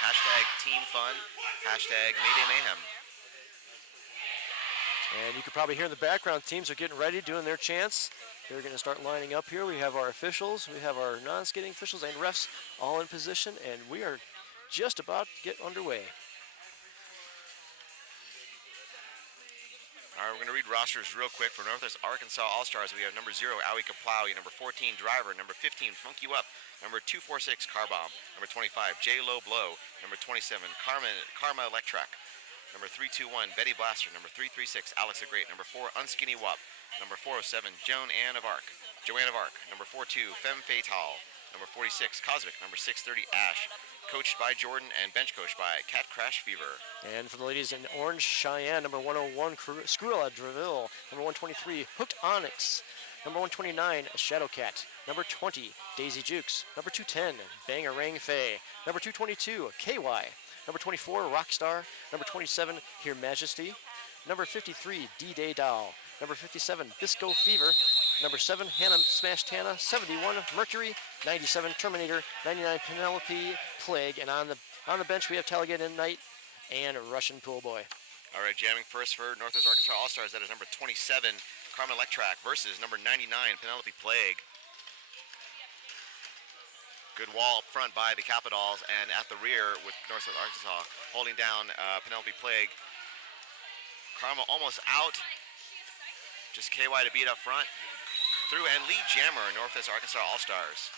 hashtag Team Fun, hashtag Mayday Mayhem. And you can probably hear in the background, teams are getting ready, doing their chants. They're going to start lining up here. We have our officials, we have our non-skating officials and refs all in position, and we are just about to get underway. All right, we're going to read rosters real quick. For Northwest Arkansas All-Stars, we have number 0, Aui Kaplaui, number 14, Driver, number 15, Funk You Up, number 246, Carbomb, number 25, J Low Blow, number 27, Karma Electrac, number 321, Betty Blaster, number 336, Alex the Great, number 4, Unskinny Wop, number 407, Joanne of Arc, number 42, Femme Fatale, number 46, Cosmic, number 630, Ash, coached by Jordan and bench coached by Cat Crash Fever. And for the ladies in orange, Cheyenne, number 101, Screwella Dreville, number 123, Hooked Onyx, number 129, Shadowcat, number 20, Daisy Jukes, number 210, Bangarang Faye, number 222, KY, number 24, Rockstar, number 27, Her Majesty, number 53, D-Day Doll, number 57, Bisco Fever, number 7, Hannah Smash Tana, 71, Mercury, 97, Terminator, 99, Penelope Plague, and on the bench we have Talladega Knight and Russian Pool Boy. All right, jamming first for Northwest Arkansas All-Stars, that is number 27, Karma Electrac, versus number 99, Penelope Plague. Good wall up front by the Capitals, and at the rear with Northwest Arkansas holding down Penelope Plague. Karma almost out. Just KY to beat up front. Through and lead jammer, Northwest Arkansas All-Stars.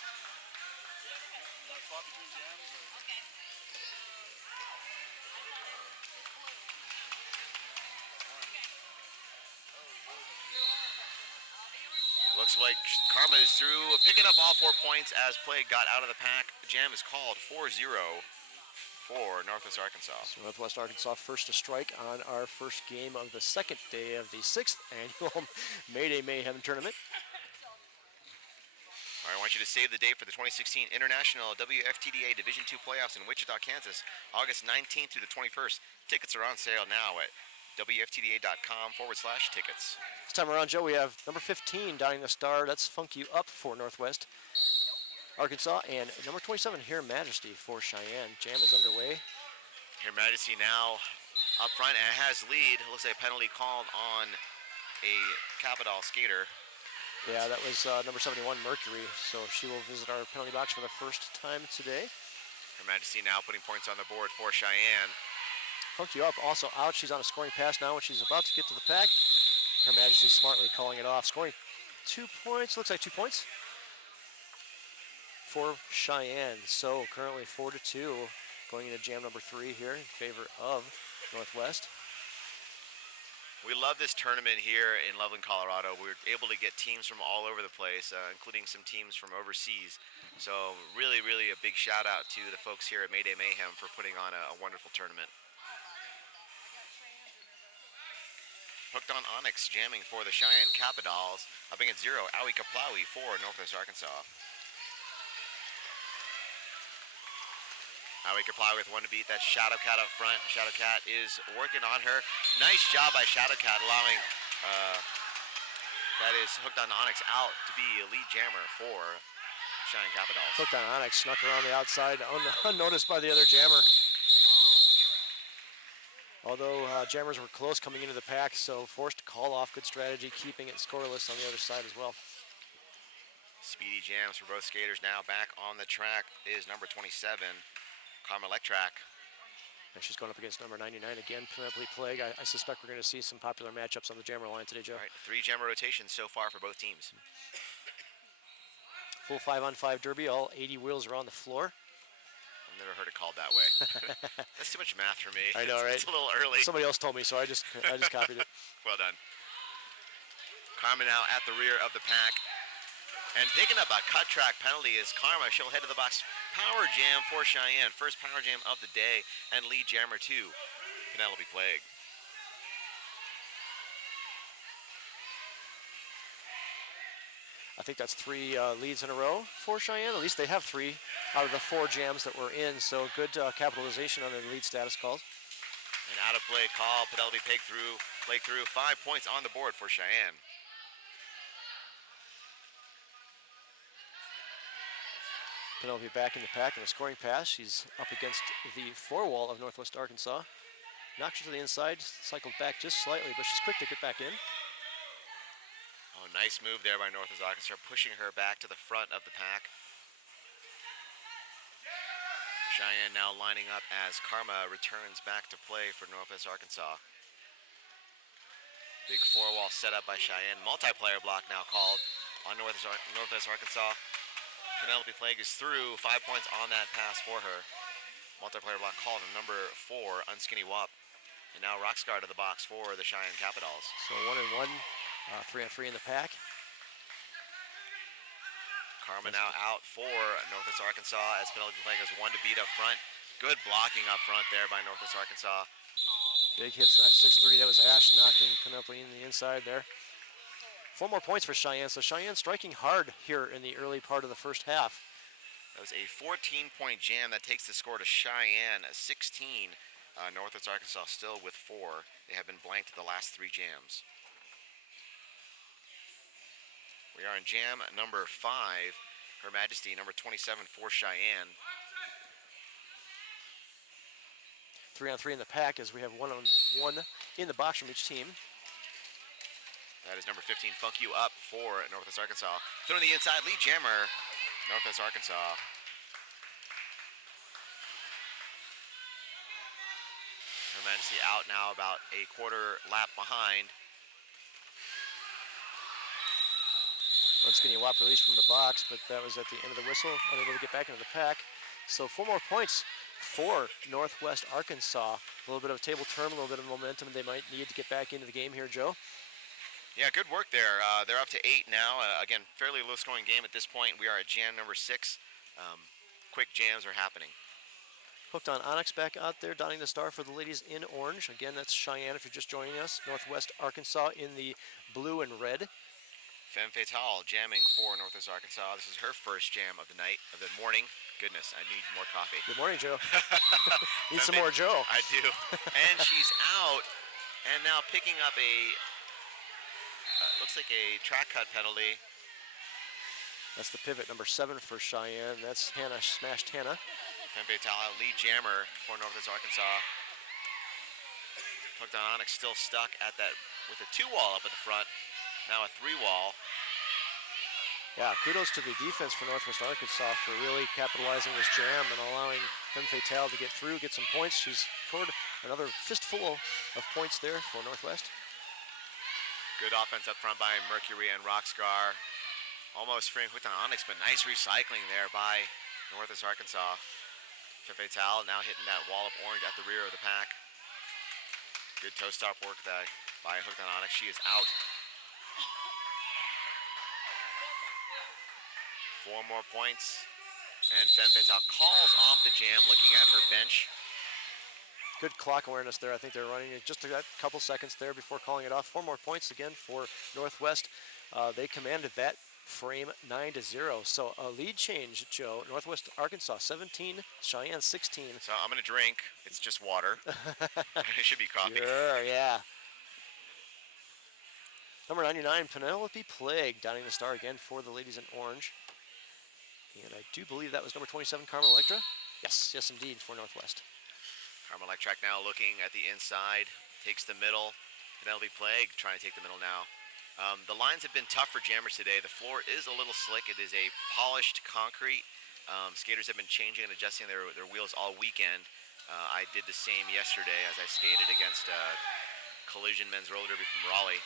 Looks like Karma is through, picking up all 4 points as Plague got out of the pack. Jam is called 4-0 for Northwest Arkansas. So Northwest Arkansas first to strike on our first game of the second day of the 6th annual Mayday Mayhem tournament. All right, I want you to save the date for the 2016 International WFTDA Division II Playoffs in Wichita, Kansas, August 19th through the 21st. Tickets are on sale now at WFTDA.com/tickets. This time around, Joe, we have number 15, Dotting the Star. That's Funk You Up for Northwest Arkansas. And number 27, Her Majesty for Cheyenne. Jam is underway. Her Majesty now up front and has lead. Looks like a penalty called on a Capital skater. Yeah, that was number 71, Mercury. So she will visit our penalty box for the first time today. Her Majesty now putting points on the board for Cheyenne. Funk You Up also out. She's on a scoring pass now when she's about to get to the pack. Her Majesty smartly calling it off. Scoring 2 points. Looks like 2 points for Cheyenne. So currently 4-2 going into jam number 3 here in favor of Northwest. We love this tournament here in Loveland, Colorado. We're able to get teams from all over the place, including some teams from overseas. So really, really a big shout out to the folks here at Mayday Mayhem for putting on a wonderful tournament. Hooked on Onyx, jamming for the Cheyenne Capitals. Up against 0, Aui Kaplaui for Northwest Arkansas. Aui Kaplaui with 1 to beat. That's Shadowcat up front. Shadowcat is working on her. Nice job by Shadowcat, allowing that is Hooked on Onyx out to be a lead jammer for Cheyenne Capitals. Hooked on Onyx snuck around the outside, unnoticed by the other jammer. Although jammers were close coming into the pack, so forced to call off. Good strategy, keeping it scoreless on the other side as well. Speedy jams for both skaters now. Back on the track is number 27, Karma Electrac. And she's going up against number 99 again, Penelope Plague. I suspect we're going to see some popular matchups on the jammer line today, Joe. All right, 3 jammer rotations so far for both teams. Full 5-on-5 derby. All 80 wheels are on the floor. I've never heard it called that way. That's too much math for me. I know, right? It's a little early. Somebody else told me, so I just copied it. Well done. Karma now at the rear of the pack. And picking up a cut track penalty is Karma. She'll head to the box. Power jam for Cheyenne. First power jam of the day. And lead jammer 2, Penelope Plague. I think that's 3 leads in a row for Cheyenne. At least they have 3 out of the 4 jams that were in. So good capitalization on their lead status calls. An out of play call. Penelope Plague through. 5 points on the board for Cheyenne. Penelope back in the pack in a scoring pass. She's up against the four wall of Northwest Arkansas. Knocks her to the inside, cycled back just slightly, but she's quick to get back in. Oh, nice move there by Northwest Arkansas, pushing her back to the front of the pack. Cheyenne now lining up as Karma returns back to play for Northwest Arkansas. Big four-wall set up by Cheyenne. Multiplayer block now called on Northwest Arkansas. Penelope Plague is through. 5 points on that pass for her. Multiplayer block called on number 4, Unskinny Wop. And now Rockscar to the box for the Cheyenne Capitals. So 1-1, 3-on-3 in the pack. Karma now out for Northwest Arkansas as Penelope Plague has one to beat up front. Good blocking up front there by Northwest Arkansas. Big hits at 6-3. That was Ash knocking Penelope in the inside there. 4 more points for Cheyenne. So Cheyenne striking hard here in the early part of the first half. That was a 14-point jam that takes the score to Cheyenne, 16. Northwest Arkansas still with 4. They have been blanked the last 3 jams. We are in jam number 5. Her Majesty, number 27 for Cheyenne. 3-on-3 in the pack as we have 1-on-1 in the box from each team. That is number 15, Funk You Up for Northwest Arkansas. Throwing the inside, lead jammer, Northwest Arkansas. Her Majesty out now about a quarter lap behind. Unskinny Wop released from the box, but that was at the end of the whistle, unable to get back into the pack. So 4 more points for Northwest Arkansas. A little bit of a table turn, a little bit of momentum they might need to get back into the game here, Joe. Yeah, good work there. They're up to 8 now. Again, fairly low-scoring game at this point. We are at jam number 6. Quick jams are happening. Hooked on Onyx back out there, donning the star for the ladies in orange. Again, that's Cheyenne if you're just joining us. Northwest Arkansas in the blue and red. Femme Fatale jamming for Northwest Arkansas. This is her first jam of the night, of the morning. Goodness, I need more coffee. Good morning, Joe. Need some more Joe. I do. And she's out, and now picking up a, looks like a track cut penalty. That's the pivot, number 7 for Cheyenne. That's Hannah, smashed Hannah. Femme Fatale, lead jammer for Northwest Arkansas. Hooked on Onyx, still stuck at that, with a 2-wall up at the front. Now a 3-wall. Yeah, kudos to the defense for Northwest Arkansas for really capitalizing this jam and allowing Femme Fatale to get through, get some points. She's scored another fistful of points there for Northwest. Good offense up front by Mercury and Rockscar. Almost freeing hooked on Onyx, but nice recycling there by Northwest Arkansas. Femme Fatale now hitting that wall of orange at the rear of the pack. Good toe stop work by hooked on Onyx. She is out. 4 more points, and Femme Fatale calls off the jam, looking at her bench. Good clock awareness there. I think they're running it just a couple seconds there before calling it off. 4 more points again for Northwest. They commanded that frame 9-0. So a lead change, Joe. Northwest Arkansas 17, Cheyenne 16. So I'm gonna drink. It's just water. It should be coffee. Sure, yeah. Number 99, Penelope Plague, donning the star again for the ladies in orange. And I do believe that was number 27, Carmen Electra. Yes, indeed, for Northwest. Carmen Electrac now looking at the inside, takes the middle. Penelope Plague trying to take the middle now. The lines have been tough for jammers today. The floor is a little slick. It is a polished concrete. Skaters have been changing and adjusting their wheels all weekend. I did the same yesterday as I skated against Collision men's roller derby from Raleigh.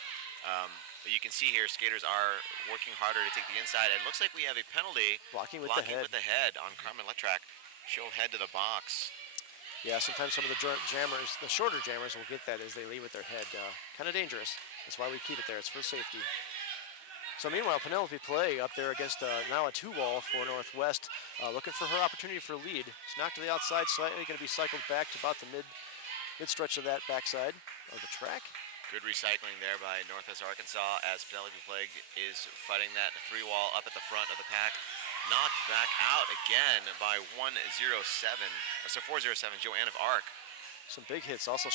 But you can see here, skaters are working harder to take the inside. It looks like we have a penalty. Blocking with the head on Carmen Electrac. She'll head to the box. Yeah, sometimes some of the jammers, the shorter jammers, will get that as they lead with their head. Kind of dangerous. That's why we keep it there. It's for safety. So meanwhile, Penelope Play up there against now a 2-wall for Northwest, looking for her opportunity for a lead. She's knocked to the outside slightly, going to be cycled back to about the mid stretch of that backside of the track. Good recycling there by Northwest Arkansas as Penelope Plague is fighting that 3-wall up at the front of the pack. Knocked back out again by 407, Joanne of Arc. Some big hits. Also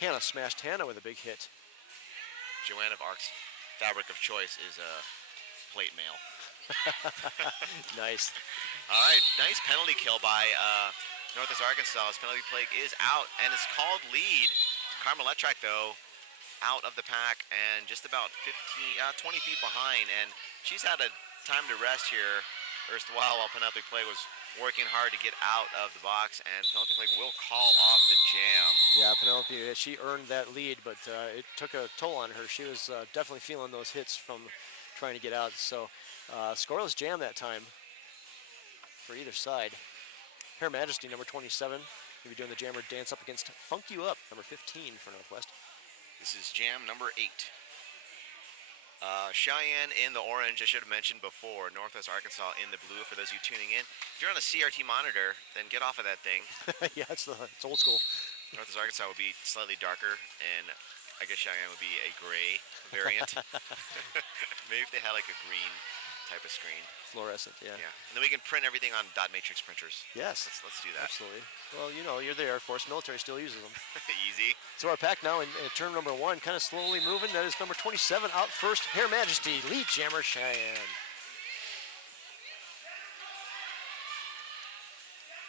Hannah smashed Hannah with a big hit. Joanne of Arc's fabric of choice is a plate mail. Nice. All right, nice penalty kill by Northwest Arkansas. His penalty plate is out, and it's called lead. Carmen Letrack, though, out of the pack and just about 20 feet behind, and she's had a time to rest here erstwhile while penalty plate was working hard to get out of the box, and penalty plate will call off the jam. Yeah, Penelope, she earned that lead, but it took a toll on her. She was definitely feeling those hits from trying to get out. So scoreless jam that time for either side. Her Majesty, number 27, will be doing the jammer dance up against Funk You Up, number 15 for Northwest. This is jam number 8. Cheyenne in the orange, I should have mentioned before. Northwest Arkansas in the blue for those of you tuning in. If you're on a CRT monitor, then get off of that thing. Yeah, it's old school. Northwest Arkansas would be slightly darker, and I guess Cheyenne would be a gray variant. Maybe if they had like a green type of screen. Fluorescent, yeah. Yeah, and then we can print everything on dot matrix printers. Yes. Let's do that. Absolutely. Well, you're the Air Force. Military still uses them. Easy. So our pack now in turn number 1, kind of slowly moving. That is number 27 out first. Her Majesty, lead jammer Cheyenne.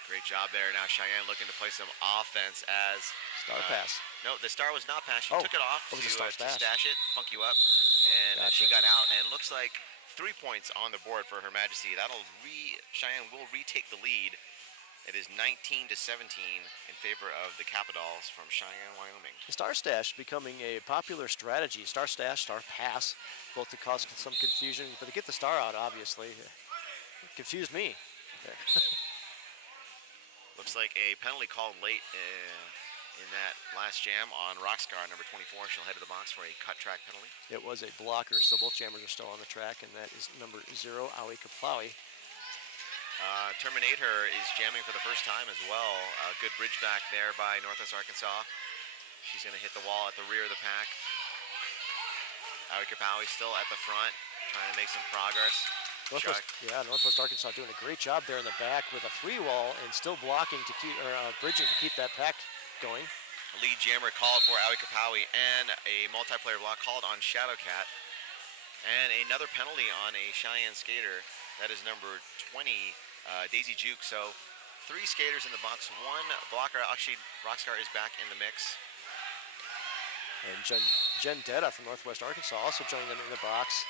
Great job there. Now Cheyenne looking to play some offense as Star pass. No, the star was not passed. She Oh, took it off it was to, a star to stash. stash it, funk you up, and she Gotcha. got out. And looks like 3 points on the board for Her Majesty. Cheyenne will retake the lead. It is 19 to 17 in favor of the Capitals from Cheyenne, Wyoming. The Star Stash becoming a popular strategy. Star Stash, Star Pass, both to cause some confusion, but to get the star out, obviously, confused me. Okay. Looks like a penalty called late in that last jam on Rockscar, number 24. She'll head to the box for a cut track penalty. It was a blocker, so both jammers are still on the track, and that is number 0, Aoi Kaplawi. Terminator is jamming for the first time as well. Good bridge back there by Northwest Arkansas. She's going to hit the wall at the rear of the pack. Aoi Kaplawi still at the front, trying to make some progress. Northwest Arkansas doing a great job there in the back with a 3-wall and still blocking to keep, or bridging to keep that pack going. A lead jammer called for Aoi Kaplawi and a multiplayer block called on Shadowcat. And another penalty on a Cheyenne skater. That is number 20, Daisy Juke. So 3 skaters in the box, 1 blocker. Actually, Rockstar is back in the mix. And Jen Detta from Northwest Arkansas also joining them in the box.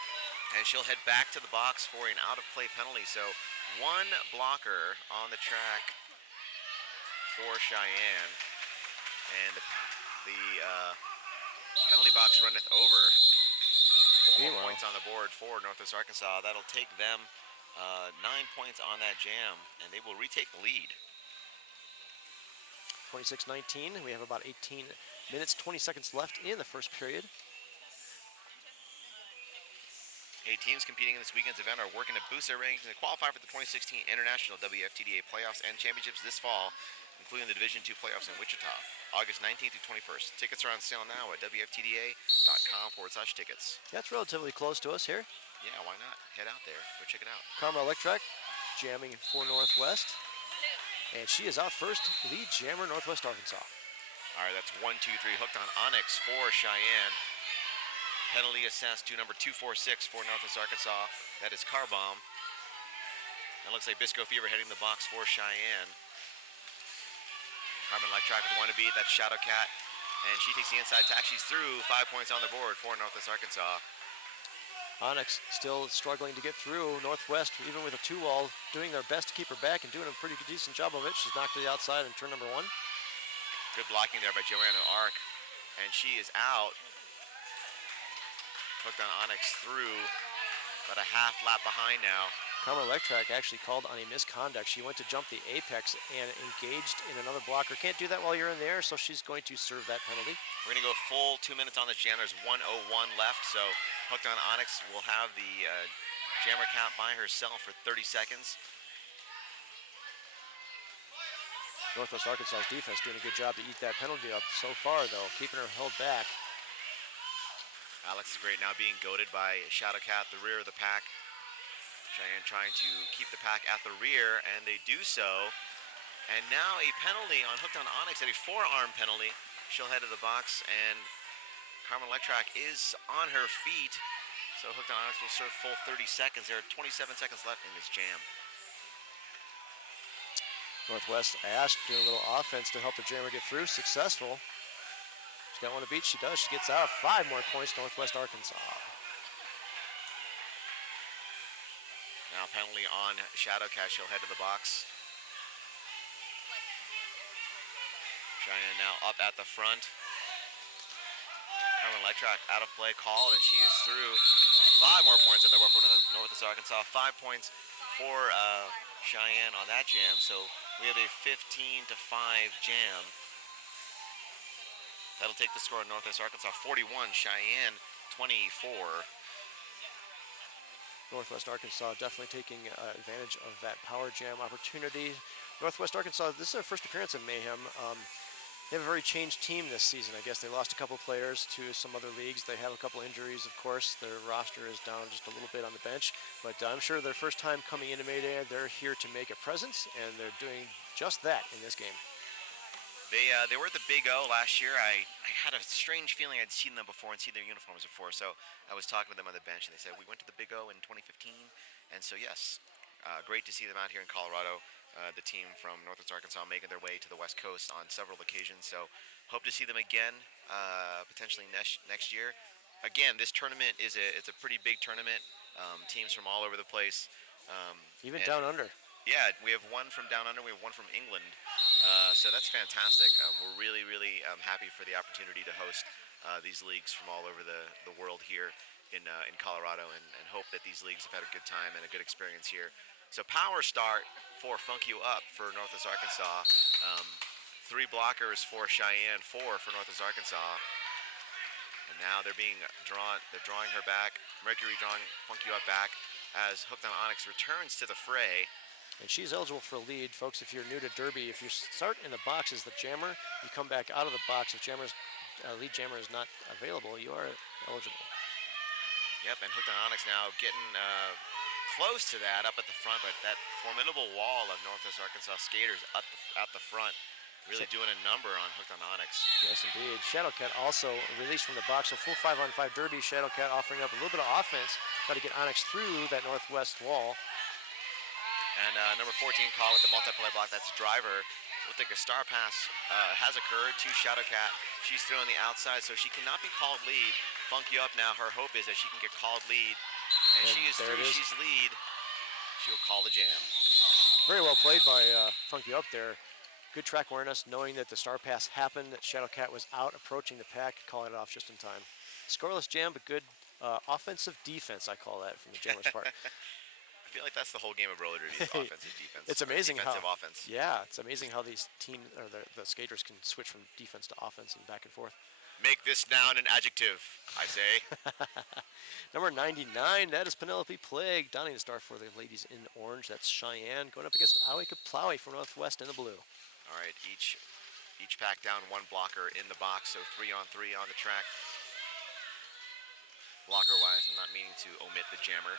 And she'll head back to the box for an out-of-play penalty. So 1 blocker on the track for Cheyenne. And the penalty box runneth over. 4 more points on the board for Northwest Arkansas. That'll take them 9 points on that jam, and they will retake the lead. 26-19. We have about 18 minutes, 20 seconds left in the first period. 8 teams competing in this weekend's event are working to boost their rankings and qualify for the 2016 International WFTDA playoffs and championships this fall, including the Division II playoffs in Wichita, August 19th through 21st. Tickets are on sale now at WFTDA.com/tickets. That's relatively close to us here. Yeah, why not? Head out there. Go check it out. Karma Electric jamming for Northwest. And she is out first, lead jammer Northwest Arkansas. All right, that's 1, 2, 3. Hooked on Onyx for Cheyenne. Penalty assessed to number 246 for Northwest Arkansas. That is Carbomb. It looks like Bisco Fever heading the box for Cheyenne. Carmen Electric with 1 to beat. That's Shadowcat. And she takes the inside tack. She's through. 5 points on the board for Northwest Arkansas. Onyx still struggling to get through. Northwest, even with a 2-wall, doing their best to keep her back and doing a pretty decent job of it. She's knocked to the outside in turn number 1. Good blocking there by Joanna Ark. And she is out. Hooked on Onyx through. About a half lap behind now. Karma Electric actually called on a misconduct. She went to jump the apex and engaged in another blocker. Can't do that while you're in there, so she's going to serve that penalty. We're going to go full 2 minutes on this jam. There's 1:01 left, so Hooked on Onyx will have the jammer count by herself for 30 seconds. Northwest Arkansas's defense doing a good job to eat that penalty up so far, though, keeping her held back. Alex is great now being goaded by Shadowcat, the rear of the pack. Cheyenne trying to keep the pack at the rear, and they do so. And now a penalty on Hooked on Onyx, a forearm penalty. She'll head to the box, and Carmen Electrac is on her feet. So So Hooked on Onyx will serve full 30 seconds. There are 27 seconds left in this jam. Northwest Ash doing a little offense to help the jammer get through. Successful. She's got one to beat. She does. She gets out. 5 more points, Northwest Arkansas. Now penalty on Shadowcat. She'll head to the box. Cheyenne now up at the front. Carmen Letrak out of play, called, and she is through. 5 more points at the board for Northwest Arkansas. 5 points for Cheyenne on that jam. So we have a 15-5 jam. That'll take the score of Northwest Arkansas 41, Cheyenne 24. Northwest Arkansas definitely taking advantage of that power jam opportunity. Northwest Arkansas, this is their first appearance in Mayhem. They have a very changed team this season. I guess they lost a couple players to some other leagues. They have a couple injuries, of course. Their roster is down just a little bit on the bench. But I'm sure their first time coming into Mayday, they're here to make a presence, and they're doing just that in this game. They were at the Big O last year. I had a strange feeling I'd seen them before and seen their uniforms before. So I was talking to them on the bench, and they said, we went to the Big O in 2015. And so, yes, great to see them out here in Colorado. The team from Northwest Arkansas making their way to the West Coast on several occasions. So hope to see them again, potentially next year. Again, this tournament is it's a pretty big tournament. Teams from all over the place. Even down under. Yeah, we have one from down under. We have one from England. So that's fantastic. We're really, really happy for the opportunity to host these leagues from all over the world here in Colorado, and hope that these leagues have had a good time and a good experience here. So power start for Funk You Up for Northwest Arkansas. 3 blockers for Cheyenne, 4 for Northwest Arkansas. And now they're being drawn. They're drawing her back. Mercury drawing Funk You Up back as Hooked on Onyx returns to the fray. And she's eligible for a lead. Folks, if you're new to Derby, if you start in the box as the jammer, you come back out of the box. If lead jammer is not available, you are eligible. Yep, and Hooked on Onyx now getting close to that up at the front, but that formidable wall of Northwest Arkansas skaters at the front really doing a number on Hooked on Onyx. Yes, indeed. Shadowcat also released from the box, so full 5-on-5 Derby. Shadowcat offering up a little bit of offense, try to get Onyx through that Northwest wall. And number 14 call with the multiplayer block, that's Driver. Looks like a star pass has occurred to Shadowcat. She's throwing the outside, so she cannot be called lead. Funk You Up now, her hope is that she can get called lead. And she is through, she's lead. She'll call the jam. Very well played by Funk You Up there. Good track awareness, knowing that the star pass happened, that Shadowcat was out approaching the pack, calling it off just in time. Scoreless jam, but good offensive defense, I call that, from the jammer's part. I feel like that's the whole game of roller derby, offensive defense. It's amazing defensive how offense. Yeah, it's amazing how these teams or the skaters can switch from defense to offense and back and forth. Make this noun an adjective, I say. Number 99, that is Penelope Plague, donning the star for the ladies in orange. That's Cheyenne going up against Aoi Kaplaui from Northwest in the blue. All right, each pack down 1 blocker in the box, so 3-on-3 on the track. Blocker-wise, I'm not meaning to omit the jammer.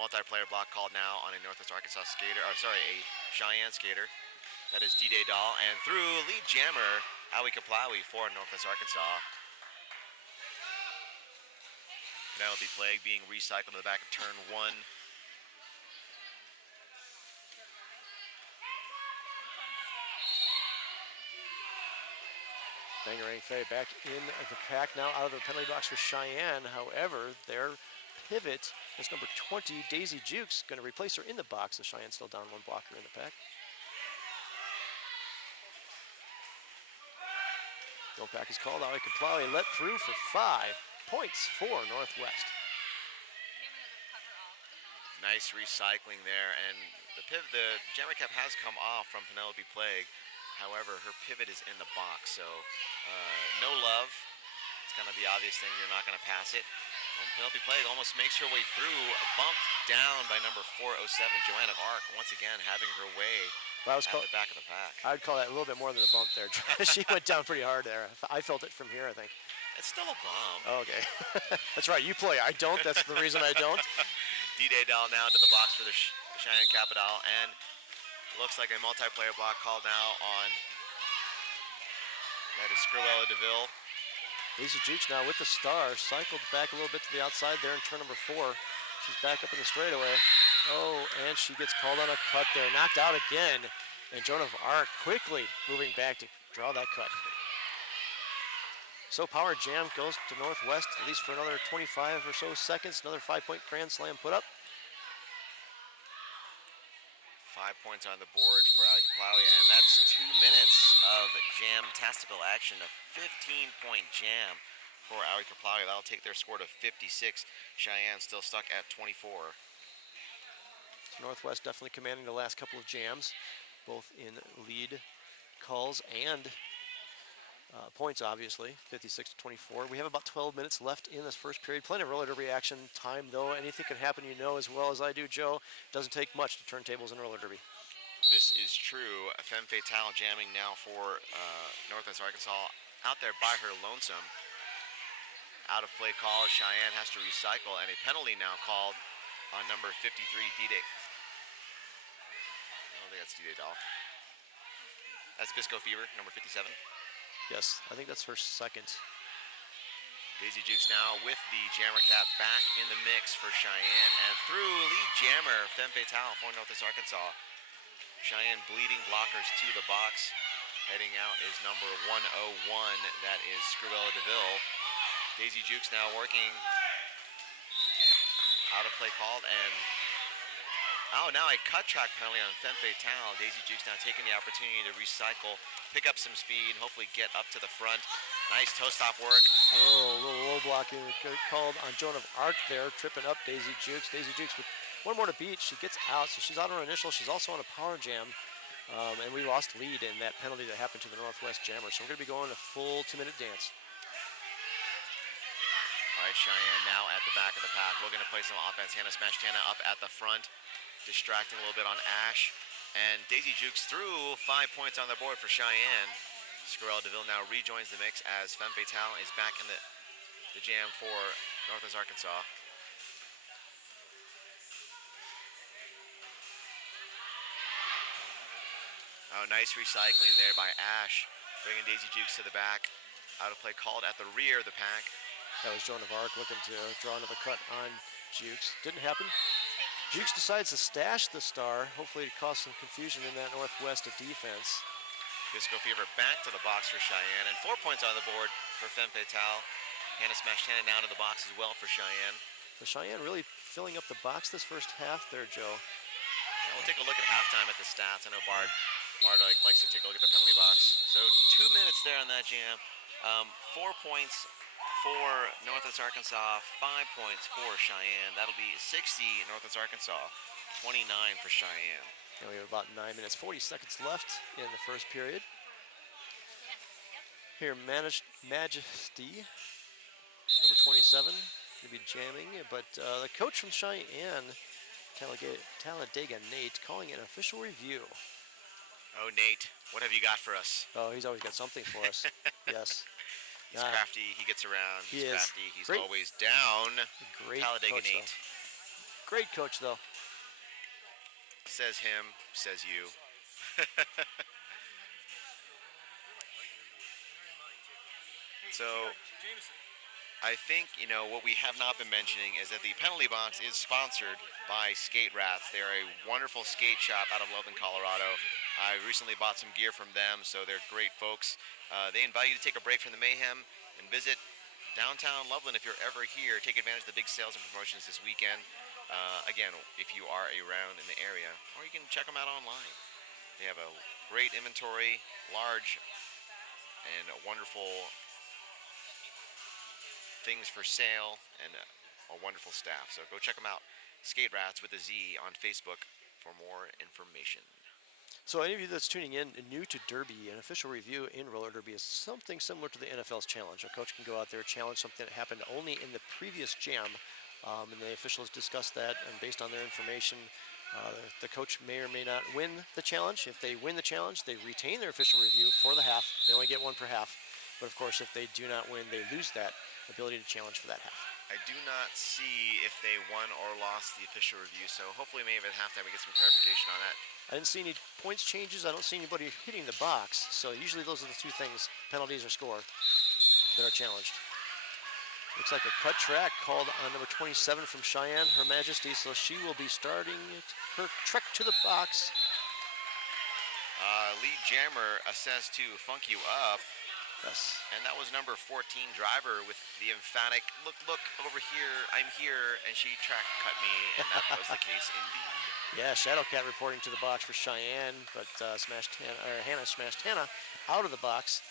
Multiplayer block called now on a Northwest Arkansas skater, a Cheyenne skater. That is D-Day Doll, and through lead jammer, Aoi Kaplaui for Northwest Arkansas. Penelope Plague being recycled in the back of turn 1. Bangarang Faye back in the pack now, out of the penalty box for Cheyenne. However, their pivot is number 20, Daisy Jukes, going to replace her in the box. So Cheyenne still down 1 blocker in the pack. No pack is called. Aoi Kaplaui let through for 5 points for Northwest. Nice recycling there, and the jammer cap has come off from Penelope Plague. However, her pivot is in the box, so no love. It's kind of the obvious thing. You're not going to pass it. And Penelope Plague almost makes her way through, bumped down by number 407, Joanna Ark, once again having her way at the back of the pack. I would call that a little bit more than a bump there. She went down pretty hard there. I felt it from here, I think. It's still a bump. Oh, okay. That's right. You play. I don't. That's the reason I don't. D-Day Doll now to the box for the Cheyenne Capital, and looks like a multiplayer block called now on, that is Scribella DeVille Daisy Jukes now with the star. Cycled back a little bit to the outside there in turn number 4. She's back up in the straightaway. Oh, and she gets called on a cut there. Knocked out again. And Joan of Arc quickly moving back to draw that cut. So Power Jam goes to Northwest at least for another 25 or so seconds. Another 5-point Grand Slam put up. 5 points on the board for Ali Kaplawi, and that's 2 minutes of jam-tastical action. A 15-point jam for Ali Kaplawi. That'll take their score to 56. Cheyenne still stuck at 24. So Northwest definitely commanding the last couple of jams, both in lead calls and points, obviously, 56 to 24. We have about 12 minutes left in this first period. Plenty of roller derby action time, though. Anything can happen, you know as well as I do, Joe. Doesn't take much to turn tables in roller derby. This is true. A femme fatale jamming now for Northwest Arkansas out there by her lonesome. Out of play call. Cheyenne has to recycle, and a penalty now called on number 53, D-Day. I don't think that's D-Day Doll. That's Bisco Fever, number 57. Yes, I think that's her second. Daisy Jukes now with the jammer cap back in the mix for Cheyenne, and through lead jammer, femme fatale for Northwest Arkansas. Cheyenne bleeding blockers to the box. Heading out is number 101, that is Scribella DeVille. Daisy Jukes now working. Out of play called, and now a cut track penalty on femme fatale. Daisy Jukes now taking the opportunity to recycle, pick up some speed, and hopefully get up to the front. Nice toe stop work. Oh, a little low blocking called on Joan of Arc there, tripping up Daisy Jukes. Daisy Jukes with one more to beat. She gets out, so she's out on her initial. She's also on a power jam, and we lost lead in that penalty that happened to the Northwest Jammer. So we're going to be going a full 2-minute dance. All right, Cheyenne now at the back of the pack, looking to play some offense. Hannah Smashtana up at the front, distracting a little bit on Ash. And Daisy Jukes through 5 points on the board for Cheyenne. Scarell DeVille now rejoins the mix as Femme Fatale is back in the jam for Northwest Arkansas. Oh, nice recycling there by Ash, bringing Daisy Jukes to the back. Out of play called at the rear of the pack. That was Joan of Arc looking to draw another cut on Jukes. Didn't happen. Jukes decides to stash the star, hopefully to cause some confusion in that Northwest defense. Bisco Fever back to the box for Cheyenne, and 4 points on the board for Femme Fatale. Hannah Smashtana down to the box as well for Cheyenne. The Cheyenne really filling up the box this first half there, Joe. Yeah, we'll take a look at halftime at the stats. I know Bard likes to take a look at the penalty box. So 2 minutes there on that jam. 4 points for Northwest Arkansas, 5 points for Cheyenne. That'll be 60 Northwest Arkansas, 29 for Cheyenne. And we have about 9 minutes, 40 seconds left in the first period. Here, Majesty, number 27, going to be jamming, but the coach from Cheyenne, Talladega Nate, calling an official review. Oh, Nate, what have you got for us? Oh, he's always got something for us. Yes. He's crafty, he gets around, He he's is. crafty, he's Great. always down. Great Talladega coach, Nate. though. Great coach, though. Says him, says you. So, I think, what we have not been mentioning is that the penalty box is sponsored by Skate Rats. They're a wonderful skate shop out of Loveland, Colorado. I recently bought some gear from them, so they're great folks. They invite you to take a break from the mayhem and visit downtown Loveland if you're ever here. Take advantage of the big sales and promotions this weekend. Again, if you are around in the area, or you can check them out online. They have a great inventory, large and wonderful things for sale, and a wonderful staff. So go check them out. Skate Rats with a Z on Facebook for more information. So any of you that's tuning in new to Derby, an official review in roller derby is something similar to the NFL's challenge. A coach can go out there, challenge something that happened only in the previous jam, and the officials discuss that, and based on their information, the coach may or may not win the challenge. If they win the challenge, they retain their official review for the half. They only get one per half. But of course, if they do not win, they lose that ability to challenge for that half. I do not see if they won or lost the official review, so hopefully maybe at halftime we get some clarification on that. I didn't see any points changes. I don't see anybody hitting the box. So usually those are the two things, penalties or score. that are challenged. Looks like a cut track called on number 27 from Cheyenne, Her Majesty, so she will be starting her trek to the box. Lead jammer assessed to funk you up. Yes. And that was number 14 driver with the emphatic, look over here, I'm here, and she track cut me, and that was the case indeed. Yeah, Shadowcat reporting to the box for Cheyenne, but Hannah smashed Hannah out of the box.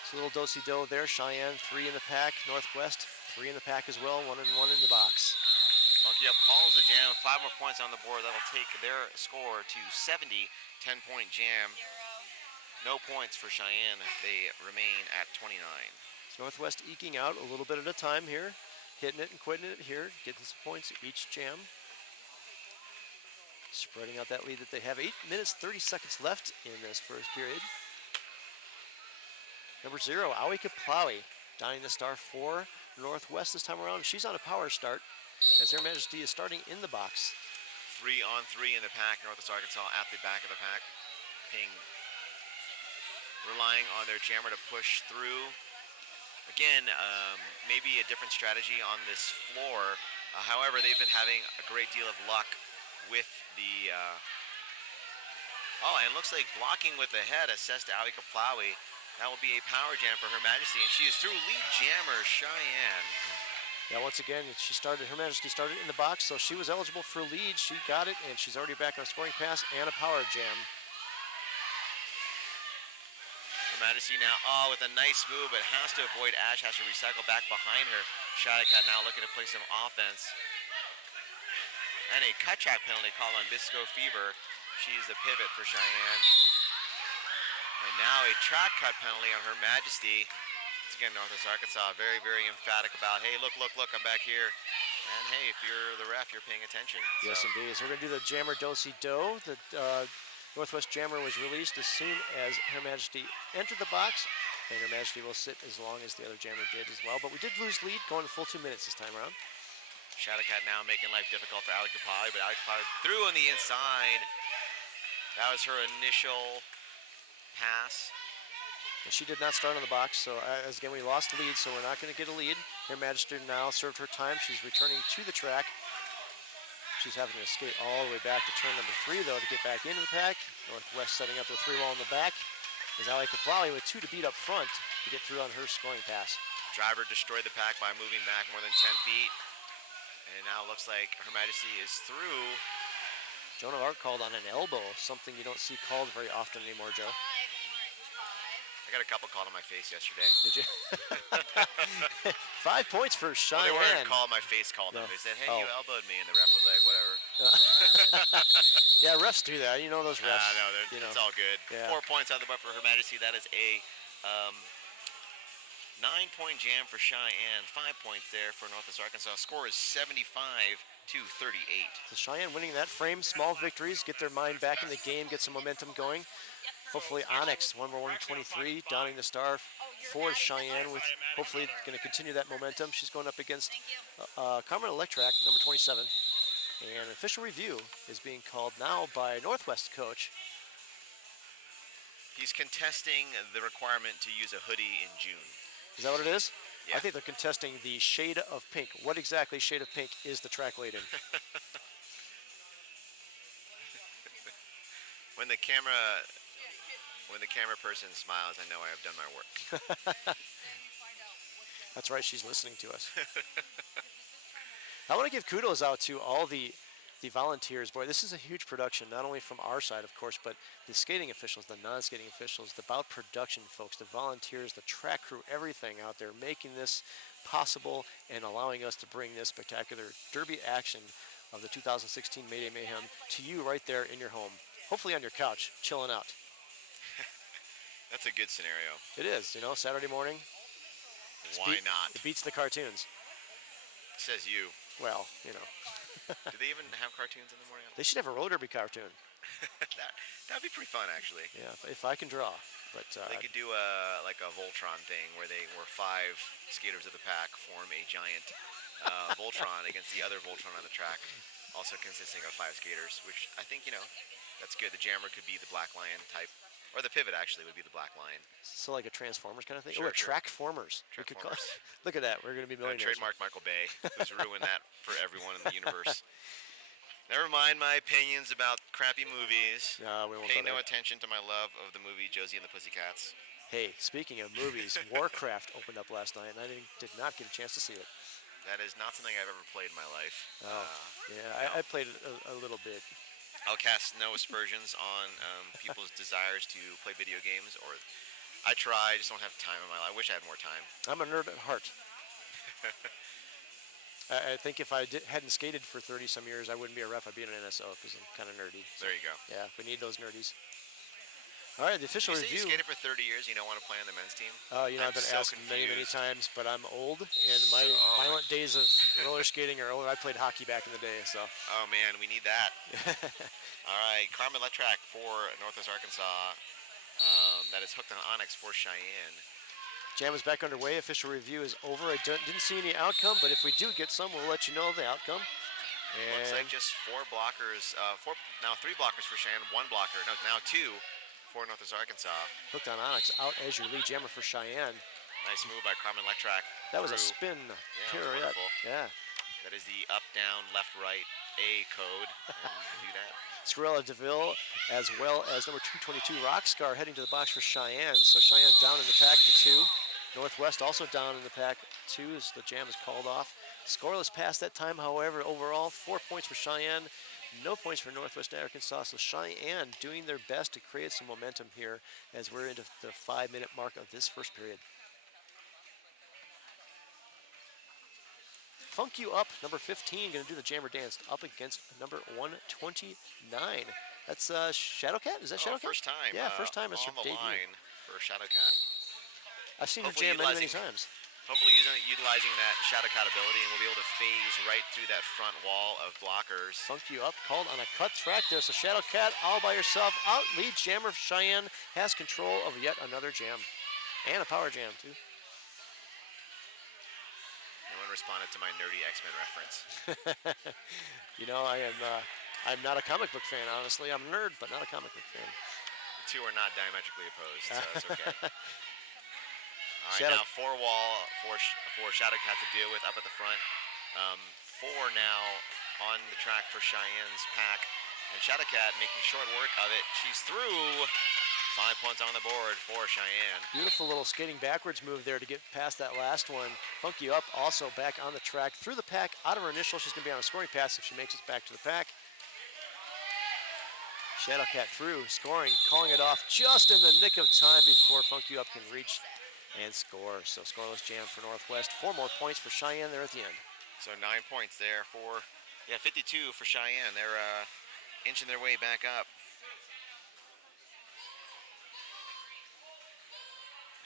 It's a little do-si-do there. Cheyenne 3 in the pack, Northwest 3 in the pack as well, 1 and 1 in the box. Funky Up calls the jam, 5 more points on the board. That'll take their score to 70, 10-point jam. No points for Cheyenne. They remain at 29. Northwest eking out a little bit at a time here, hitting it and quitting it here, getting some points each jam. Spreading out that lead that they have. 8 minutes, 30 seconds left in this first period. Number 0, Aoi Kaplawi, dying the star for Northwest this time around. She's on a power start as Her Majesty is starting in the box. 3 on 3 in the pack. Northwest Arkansas at the back of the pack. Relying on their jammer to push through. Again, maybe a different strategy on this floor. However, they've been having a great deal of luck with the... and it looks like blocking with the head assessed to Aoi Kaplawi. That will be a power jam for Her Majesty, and she is through lead jammer Cheyenne. Yeah, once again, Her Majesty started in the box, so she was eligible for lead. She got it, and she's already back on a scoring pass and a power jam. Her Majesty now, with a nice move, but has to avoid Ash, has to recycle back behind her. Shadowcat now looking to play some offense. And a cut track penalty called on Bisco Fever. She's the pivot for Cheyenne. And now a track cut penalty on Her Majesty. Once again, Northwest Arkansas very, very emphatic about, hey, look, I'm back here. And hey, if you're the ref, you're paying attention. Yes, indeed. So we're going to do the jammer do-si-do. The Northwest jammer was released as soon as Her Majesty entered the box, and Her Majesty will sit as long as the other jammer did as well. But we did lose lead, going full 2 minutes this time around. Shadowcat now making life difficult for Aoi Kaplawi, but Aoi Kaplawi through on the inside. That was her initial pass. And she did not start on the box, so as again, we lost the lead, so we're not going to get a lead. Her Majesty now served her time. She's returning to the track. She's having to skate all the way back to turn number 3, though, to get back into the pack. Northwest setting up the 3-wall in the back. Is Aoi Kaplawi with 2 to beat up front to get through on her scoring pass. Driver destroyed the pack by moving back more than 10 feet. And now it looks like Her Majesty is through. Joan of Arc called on an elbow, something you don't see called very often anymore, Joe. I got a couple called on my face yesterday. Did you? 5 points for Cheyenne. Well, they weren't called my face, called them. They said, hey, you elbowed me. And the ref was like, whatever. Yeah, refs do that. You know those refs. No, it's all good. Yeah. 4 points on the board for Her Majesty. That is a 9-point jam for Cheyenne. 5 points there for Northwest Arkansas. Score is 75-38. So Cheyenne winning that frame. Small victories. Get their mind back in the game. Get some momentum going. Hopefully Onyx, number 123, downing the star for Cheyenne, with hopefully going to continue that momentum. She's going up against Carmen Electrac, number 27. And an official review is being called now by Northwest coach. He's contesting the requirement to use a hoodie in June. Is that what it is? Yeah. I think they're contesting the shade of pink. What exactly shade of pink is the track laid in? When the camera person smiles, I know I have done my work. That's right, she's listening to us. I want to give kudos out to all the volunteers. Boy, this is a huge production, not only from our side, of course, but the skating officials, the non-skating officials, the bout production folks, the volunteers, the track crew, everything out there making this possible and allowing us to bring this spectacular derby action of the 2016 Mayday Mayhem to you right there in your home. Hopefully on your couch, chilling out. That's a good scenario. It is, Saturday morning. Why not? It beats the cartoons. Says you. Well, Do they even have cartoons in the morning? They should have a road derby cartoon. That'd be pretty fun, actually. Yeah, if I can draw. But they could do like a Voltron thing where 5 skaters of the pack form a giant Voltron against the other Voltron on the track, also consisting of 5 skaters, which I think, that's good. The jammer could be the Black Lion type. Or the pivot actually would be the black line. So like a Transformers kind of thing? Sure, a sure. Trackformers. We could call. Look at that. We're going to be millionaires. Trademark Michael Bay, who's ruined that for everyone in the universe. Never mind my opinions about crappy movies. No, we won't Pay go no there. attention to my love of the movie Josie and the Pussycats. Hey, speaking of movies, Warcraft opened up last night, and I did not get a chance to see it. That is not something I've ever played in my life. Oh, yeah, I played it a little bit. I'll cast no aspersions on people's desires to play video games, or I try, I just don't have time in my life. I wish I had more time. I'm a nerd at heart. I think if I hadn't skated for 30 some years, I wouldn't be a ref. I'd be an NSO because I'm kind of nerdy. So, There you go. yeah, we need those nerdies. All right, the official You say review. you skated for 30 years, you don't want to play on the men's team? I've been so asked many confused. times, but I'm old, and my violent days of roller skating are over. I played hockey back in the day, so. Oh man, we need that. All right, Carmen Letrak for Northwest Arkansas. That is hooked on Onyx for Cheyenne. Jam is back underway. Official review is over. I didn't see any outcome, but if we do get some, we'll let you know the outcome. And Looks like just 4 blockers. Now 3 blockers for Cheyenne, 1 blocker. No, now 2 for Northwest Arkansas. hooked on Onyx out as your lead jammer for Cheyenne. Nice move by Carmen Letrak. That was a through. spin. Yeah, it was pirouette. wonderful. Yeah. That is the up, down, left, right A code. And do that. Scarella DeVille, as well as number 222, Rockscar, heading to the box for Cheyenne. So Cheyenne down in the pack to 2. Northwest also down in the pack 2 as the jam is called off. Scoreless pass that time, however, overall 4 points for Cheyenne, no points for Northwest Arkansas. So Cheyenne doing their best to create some momentum here as we're into the 5-minute mark of this first period. Funk You Up, number 15, going to do the jammer dance up against number 129. That's Shadowcat? Is that Shadowcat? First time. Yeah, first time. It's her on the debut. line for Shadowcat. I've seen her Hopefully jam many, many utilizing- times. Hopefully utilizing that Shadowcat ability, and we'll be able to phase right through that front wall of blockers. Funk You Up, called on a cut track there. So Shadowcat all by herself, out lead jammer for Cheyenne, has control of yet another jam. And a power jam, too. No one responded to my nerdy X-Men reference. You know, I'm not a comic book fan, honestly. I'm a nerd, but not a comic book fan. The 2 are not diametrically opposed, so it's okay. All right, Shadow- now 4 wall for Shadowcat to deal with up at the front. 4 now on the track for Cheyenne's pack. And Shadowcat making short work of it. She's through. 5 points on the board for Cheyenne. Beautiful little skating backwards move there to get past that last one. Funk You Up also back on the track. Through the pack, out of her initial. She's going to be on a scoring pass if she makes it back to the pack. Shadowcat through, scoring, calling it off just in the nick of time before Funk You Up can reach and score. So scoreless jam for Northwest. 4 more points for Cheyenne there at the end. So 9 points there for, 52 for Cheyenne. They're inching their way back up.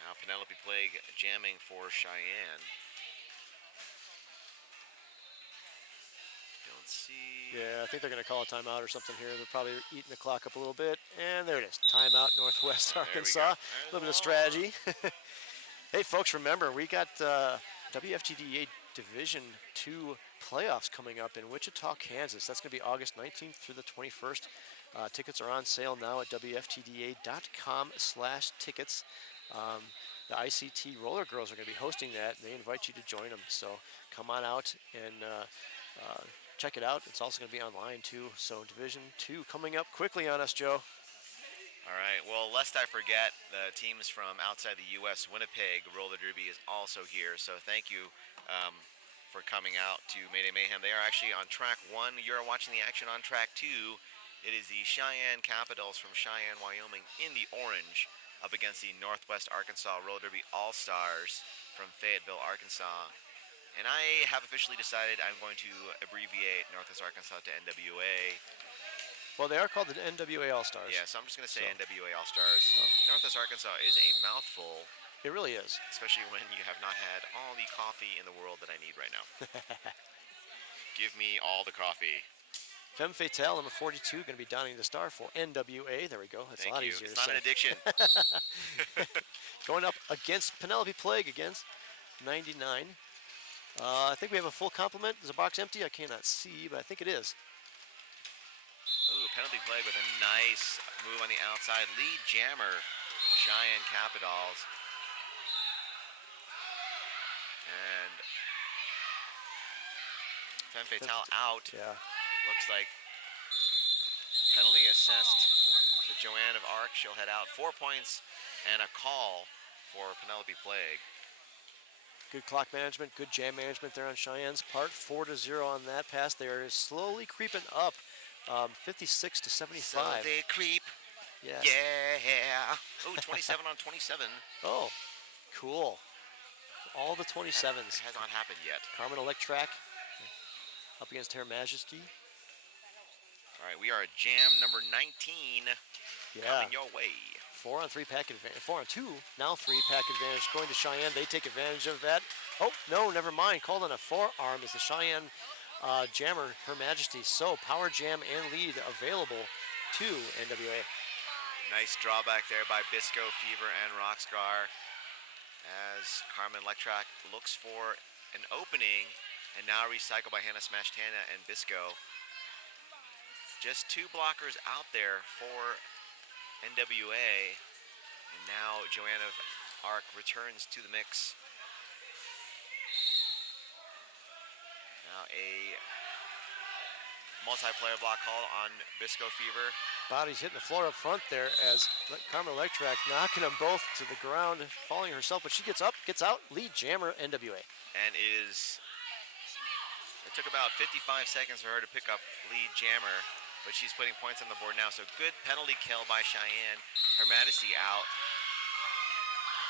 Now Penelope Plague jamming for Cheyenne. Don't see. Yeah, I think they're going to call a timeout or something here. They're probably eating the clock up a little bit. And there it is. Timeout, Northwest There we go. Arkansas. A little bit of strategy. Hey, folks, remember, we got WFTDA Division II playoffs coming up in Wichita, Kansas. That's going to be August 19th through the 21st. Tickets are on sale now at WFTDA.com/tickets. The ICT Roller Girls are going to be hosting that, and they invite you to join them. So come on out and check it out. It's also going to be online, too. So Division II coming up quickly on us, Joe. All right. Well, lest I forget, the teams from outside the U.S., Winnipeg Roller Derby is also here. So thank you for coming out to Mayday Mayhem. They are actually on track 1. You're watching the action on track 2. It is the Cheyenne Capitals from Cheyenne, Wyoming, in the orange, up against the Northwest Arkansas Roller Derby All-Stars from Fayetteville, Arkansas. And I have officially decided I'm going to abbreviate Northwest Arkansas to NWA. Well, they are called the NWA All-Stars. Yeah, so I'm just going to say So- NWA All-Stars. Northwest Arkansas is a mouthful, It really is. especially when you have not had all the coffee in the world that I need right now. Give me all the coffee. Femme Fatale, number 42, going to be donning the star for NWA. There we go. That's Thank a lot you. easier It's to not say. an addiction. Going up against Penelope Plague against 99. I think we have a full complement. Is the box empty? I cannot see, but I think it is. Ooh, penalty play with a nice move on the outside. Lead jammer, Cheyenne Capitals. And femme fatale out. Yeah. Looks like penalty assessed to Joanne of Arc. She'll head out. 4 points and a call for Penelope Plague. Good clock management, good jam management there on Cheyenne's part. 4-0 on that pass. They are slowly creeping up, 56 to 75. So they creep. Yes. Yeah. Oh, 27 on 27. Oh, cool. All the 27s. It has not happened yet. Carmen Electrac up against Her Majesty. All right, we are at jam number 19 coming your way. 4 on 3 pack advantage. 4 on 2. Now 3 pack advantage going to Cheyenne. They take advantage of that. Oh, no, never mind. Called on a forearm is the Cheyenne jammer, Her Majesty. So power jam and lead available to NWA. Nice drawback there by Bisco, Fever, and Rockscar as Carmen Electrac looks for an opening and now recycled by Hannah Smash Tana and Bisco. Just 2 blockers out there for NWA, and now Joanne of Arc returns to the mix. Now a multiplayer block call on Bisco Fever. Body's hitting the floor up front there as Carmen Electrac knocking them both to the ground, falling herself, but she gets up, gets out, lead jammer NWA. And it took about 55 seconds for her to pick up lead jammer, but she's putting points on the board now. So good penalty kill by Cheyenne. Her Majesty out.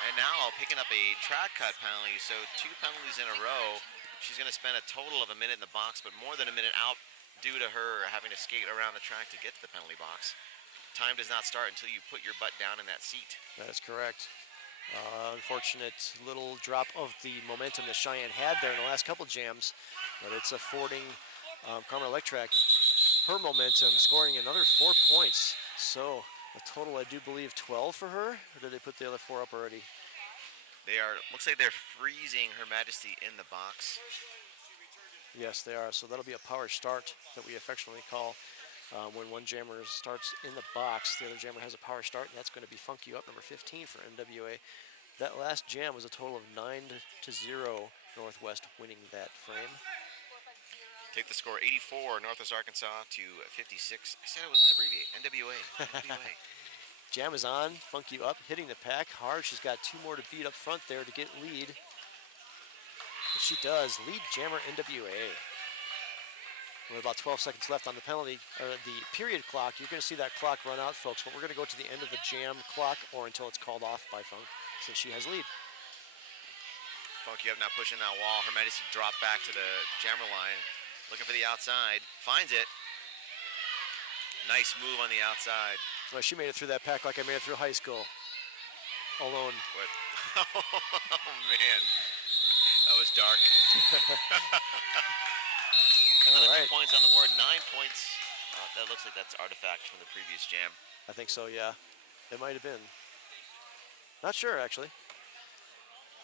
And now picking up a track cut penalty, so 2 penalties in a row. She's going to spend a total of a minute in the box, but more than a minute out due to her having to skate around the track to get to the penalty box. Time does not start until you put your butt down in that seat. That is correct. Unfortunate little drop of the momentum that Cheyenne had there in the last couple jams, but it's affording Carmen Electrac her momentum, scoring another 4 points. So a total, I do believe, 12 for her, or did they put the other 4 up already? Looks like they're freezing Her Majesty in the box. Yes, they are. So that'll be a power start that we affectionately call when one jammer starts in the box. The other jammer has a power start, and that's going to be Funk You Up, number 15 for NWA. That last jam was a total of 9-0, Northwest winning that frame. Take the score 84, Northwest Arkansas to 56. I said it was an abbreviate. NWA. NWA. Jam is on, Funk You Up, hitting the pack hard. She's got 2 more to beat up front there to get lead. And she does, lead jammer NWA. With about 12 seconds left on the penalty, or the period clock, you're going to see that clock run out, folks, but we're going to go to the end of the jam clock or until it's called off by Funk, since she has lead. Funk You Up now pushing that wall. Her Majesty dropped back to the jammer line, looking for the outside, finds it. Nice move on the outside. Well, she made it through that pack like I made it through high school, alone. What? Oh, man. That was dark. Another 2 points on the board, 9 points. That looks like that's Artifact from the previous jam. I think so, yeah. It might have been. Not sure, actually.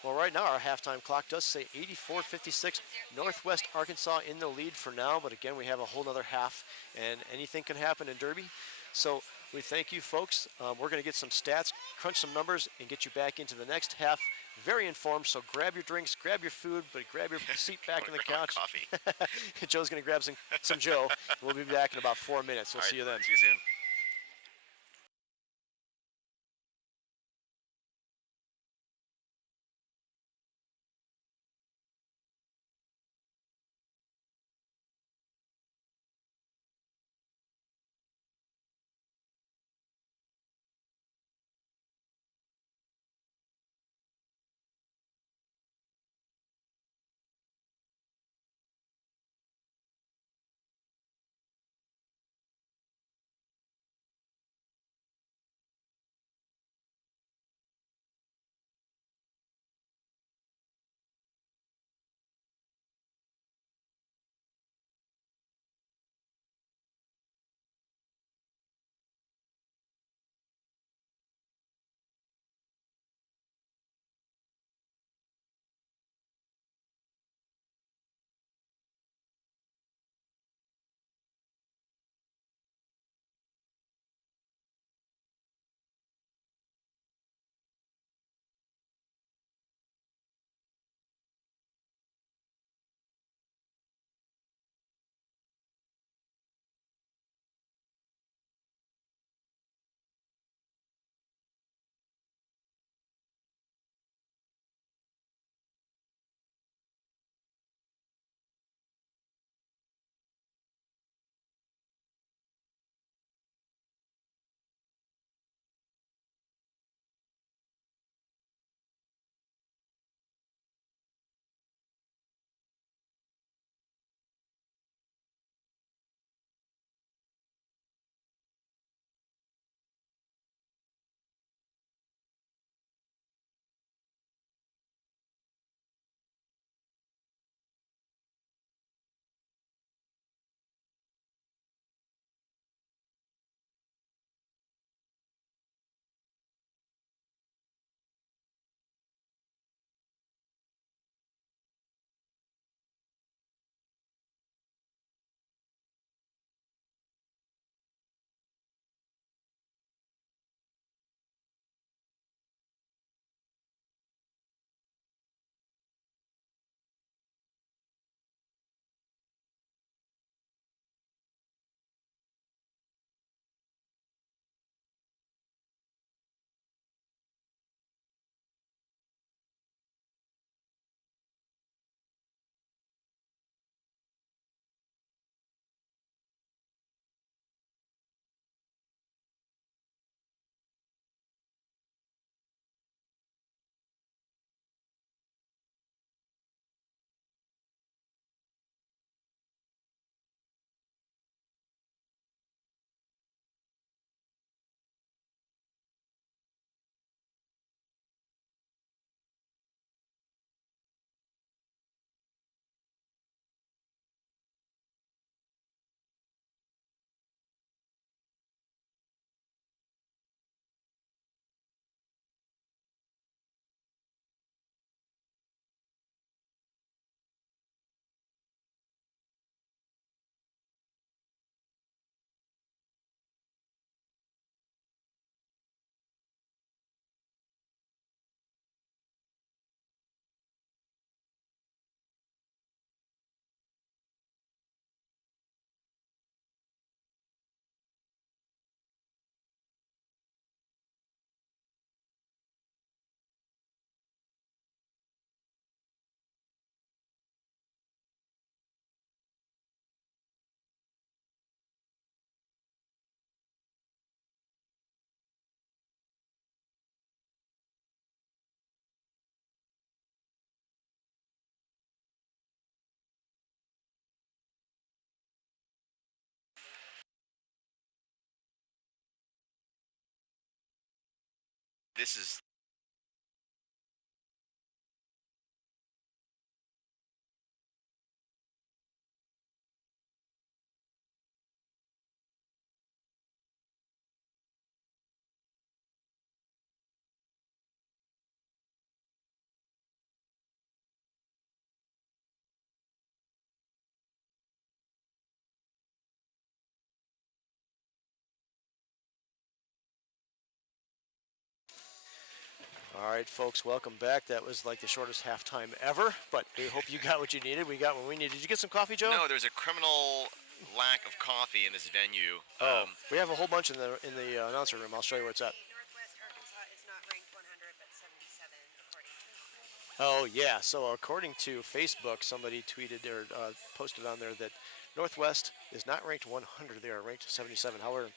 Well, right now our halftime clock does say 84-56. Northwest Arkansas in the lead for now, but again, we have a whole nother half, and anything can happen in Derby. So we thank you, folks. We're going to get some stats, crunch some numbers, and get you back into the next half. Very informed, so grab your drinks, grab your food, but grab your seat back on the couch. Coffee. Joe's going to grab some Joe. We'll be back in about 4 minutes. We'll see you then. See you soon. this is All right, folks, welcome back. That was like the shortest halftime ever, but we hope you got what you needed. We got what we needed. Did you get some coffee, Joe? no. There's a criminal lack of coffee in this venue. Oh, we have a whole bunch in the announcer room. I'll show you where it's at. Northwest Arkansas is not ranked 100 but 77 according to. Oh yeah. So according to Facebook, somebody tweeted or posted on there that Northwest is not ranked 100. They are ranked 77. However,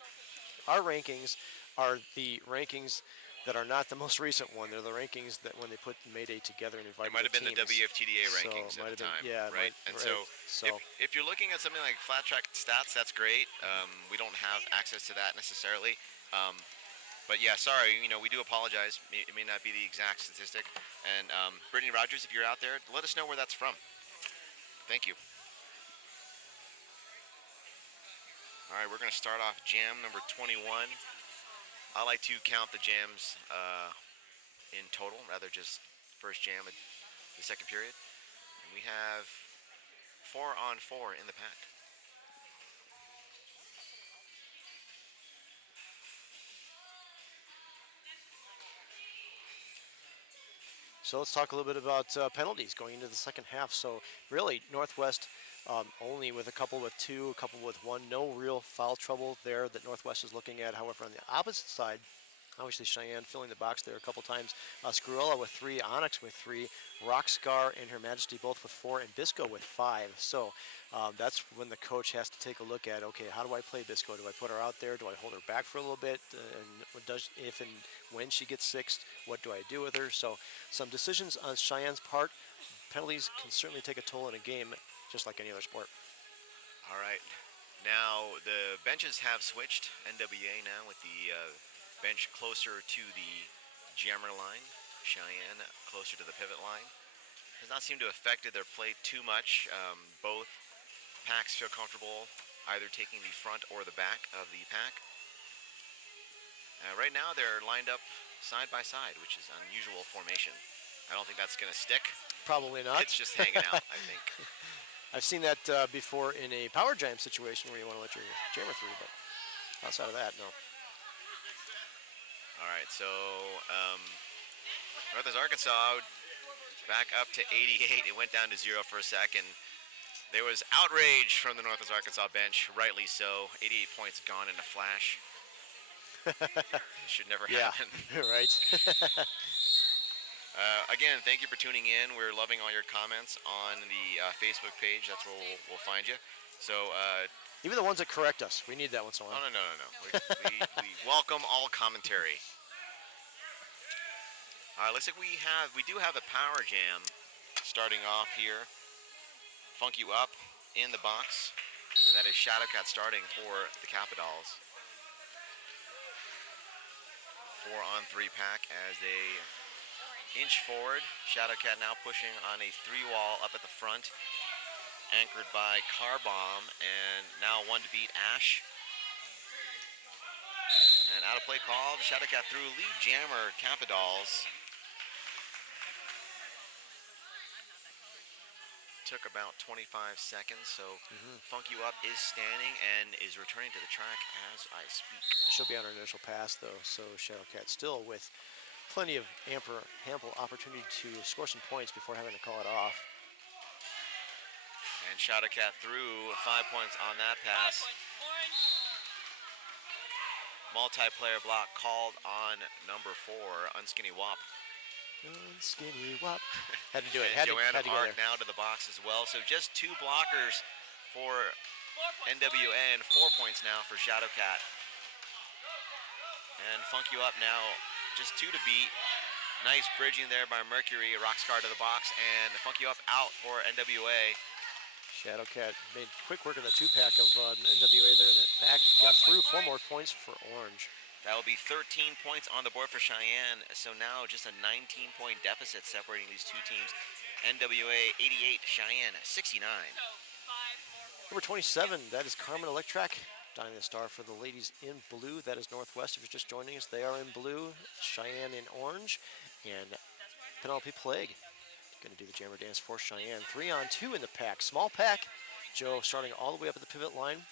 our rankings are the rankings that are not the most recent one. They're the rankings that when they put Mayday together and invited It might have been teams. the WFTDA So, rankings might at the have been- time, yeah, right? might- And right. so, if you're looking at something like flat track stats, that's great. We don't have access to that necessarily. But yeah, sorry, we do apologize. It may not be the exact statistic. And Brittany Rogers, if you're out there, let us know where that's from. Thank you. All right, we're going to start off jam number 21. I like to count the jams in total, rather just first jam of the second period. And we have 4-on-4 in the pack. So let's talk a little bit about penalties going into the second half. So really, Northwest only with a couple with two, a couple with one. No real foul trouble there that Northwest is looking at. However, on the opposite side, obviously Cheyenne filling the box there a couple times. Scruella with three, Onyx with three, Rockscar and Her Majesty both with four, and Bisco with five. So that's when the coach has to take a look at, okay, how do I play Bisco? Do I put her out there? Do I hold her back for a little bit? And if and when she gets sixth, what do I do with her? So some decisions on Cheyenne's part. Penalties can certainly take a toll in a game, just like any other sport. All right. Now, the benches have switched. NWA now with the bench closer to the jammer line. Cheyenne closer to the pivot line. Has not seemed to have affected their play too much. Both packs feel comfortable either taking the front or the back of the pack. Right now, they're lined up side by side, which is unusual formation. I don't think that's going to stick. Probably not. It's just hanging out, I think. I've seen that before in a power jam situation where you want to let your jammer through, but outside of that, no. All right, so Northwest Arkansas back up to 88. It went down to 0 for a second. There was outrage from the Northwest Arkansas bench, rightly so. 88 points gone in a flash. It should never happen. Right. Again, thank you for tuning in. We're loving all your comments on the Facebook page. That's where we'll find you. So, Even the ones that correct us, we need that once in a while. no. We welcome all commentary. Looks like we do have a power jam starting off here. Funk You Up in the box, and that is Shadowcat starting for the Capitals. 4-on-3 pack as they inch forward. Shadowcat now pushing on a 3-wall up at the front, anchored by Car Bomb, and now one to beat Ash. And out of play called. Shadowcat through lead jammer Capitals. Took about 25 seconds, so Funk You Up is standing and is returning to the track as I speak. She'll be on her initial pass, though, so Shadowcat still with plenty of ample opportunity to score some points before having to call it off. And Shadowcat threw 5 points on that pass. Multiplayer block called on number 4, Unskinny Wop. Skinny Wop. Had to do it. And Had to Joanna go Ark there. now to the box as well. So just 2 blockers for NWA and 4 points now for Shadowcat. And Funk You Up now just 2 to beat. Nice bridging there by Mercury. Rockstar to the box, and Funk You Up out for NWA. Shadowcat made quick work of the 2-pack of NWA there in the back. Got through 4 more points for Orange. That will be 13 points on the board for Cheyenne. So now just a 19-point deficit separating these two teams. NWA 88, Cheyenne 69. Number 27, that is Carmen Electrac. Dining the star for the ladies in blue. That is Northwest. If you're just joining us, they are in blue. Cheyenne in orange. And Penelope Plague going to do the jammer dance for Cheyenne. 3-on-2 in the pack. Small pack. Joe starting all the way up at the pivot line.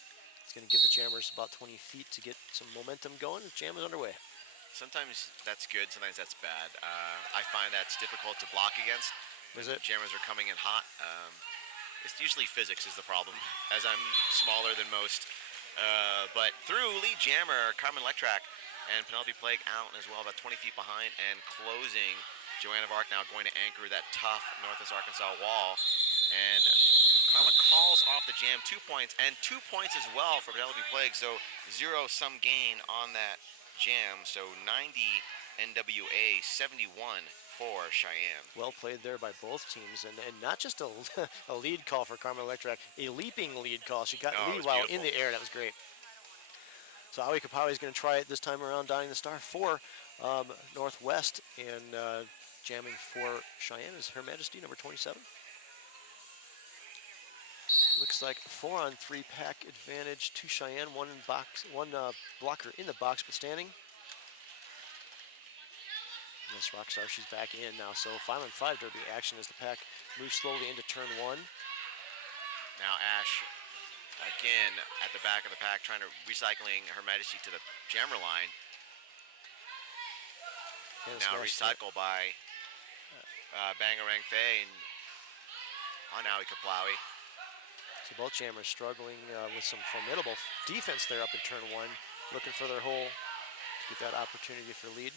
It's going to give the jammers about 20 feet to get some momentum going. The jam is underway. Sometimes that's good, sometimes that's bad. I find that's difficult to block against. Is it? Jammers are coming in hot. It's usually physics is the problem, as I'm smaller than most. But through lead jammer, Carmen Electrac and Penelope Plague out as well, about 20 feet behind, and closing. Joanna Vark now going to anchor that tough Northwest Arkansas wall. And Karma calls off the jam, 2 points, and 2 points as well for Penelope Plague. So zero-sum gain on that jam. So 90 NWA, 71 for Cheyenne. Well played there by both teams, and not just a, a lead call for Carmen Electrac, a leaping lead call. She got lead while in the air. That was great. So Aoi Kapawi is going to try it this time around, dining the star for Northwest, and jamming for Cheyenne is Her Majesty, number 27. Looks like 4-on-3 pack advantage to Cheyenne. One blocker in the box, but standing. This Rockstar, she's back in now. So 5-on-5 derby action as the pack moves slowly into turn 1. Now Ash, again at the back of the pack, trying to recycling Her Majesty to the jammer line. Now recycle by Bangarang Faye on Aoi Kaplawi. So both jammers struggling with some formidable defense there up in turn 1, looking for their hole to get that opportunity for lead.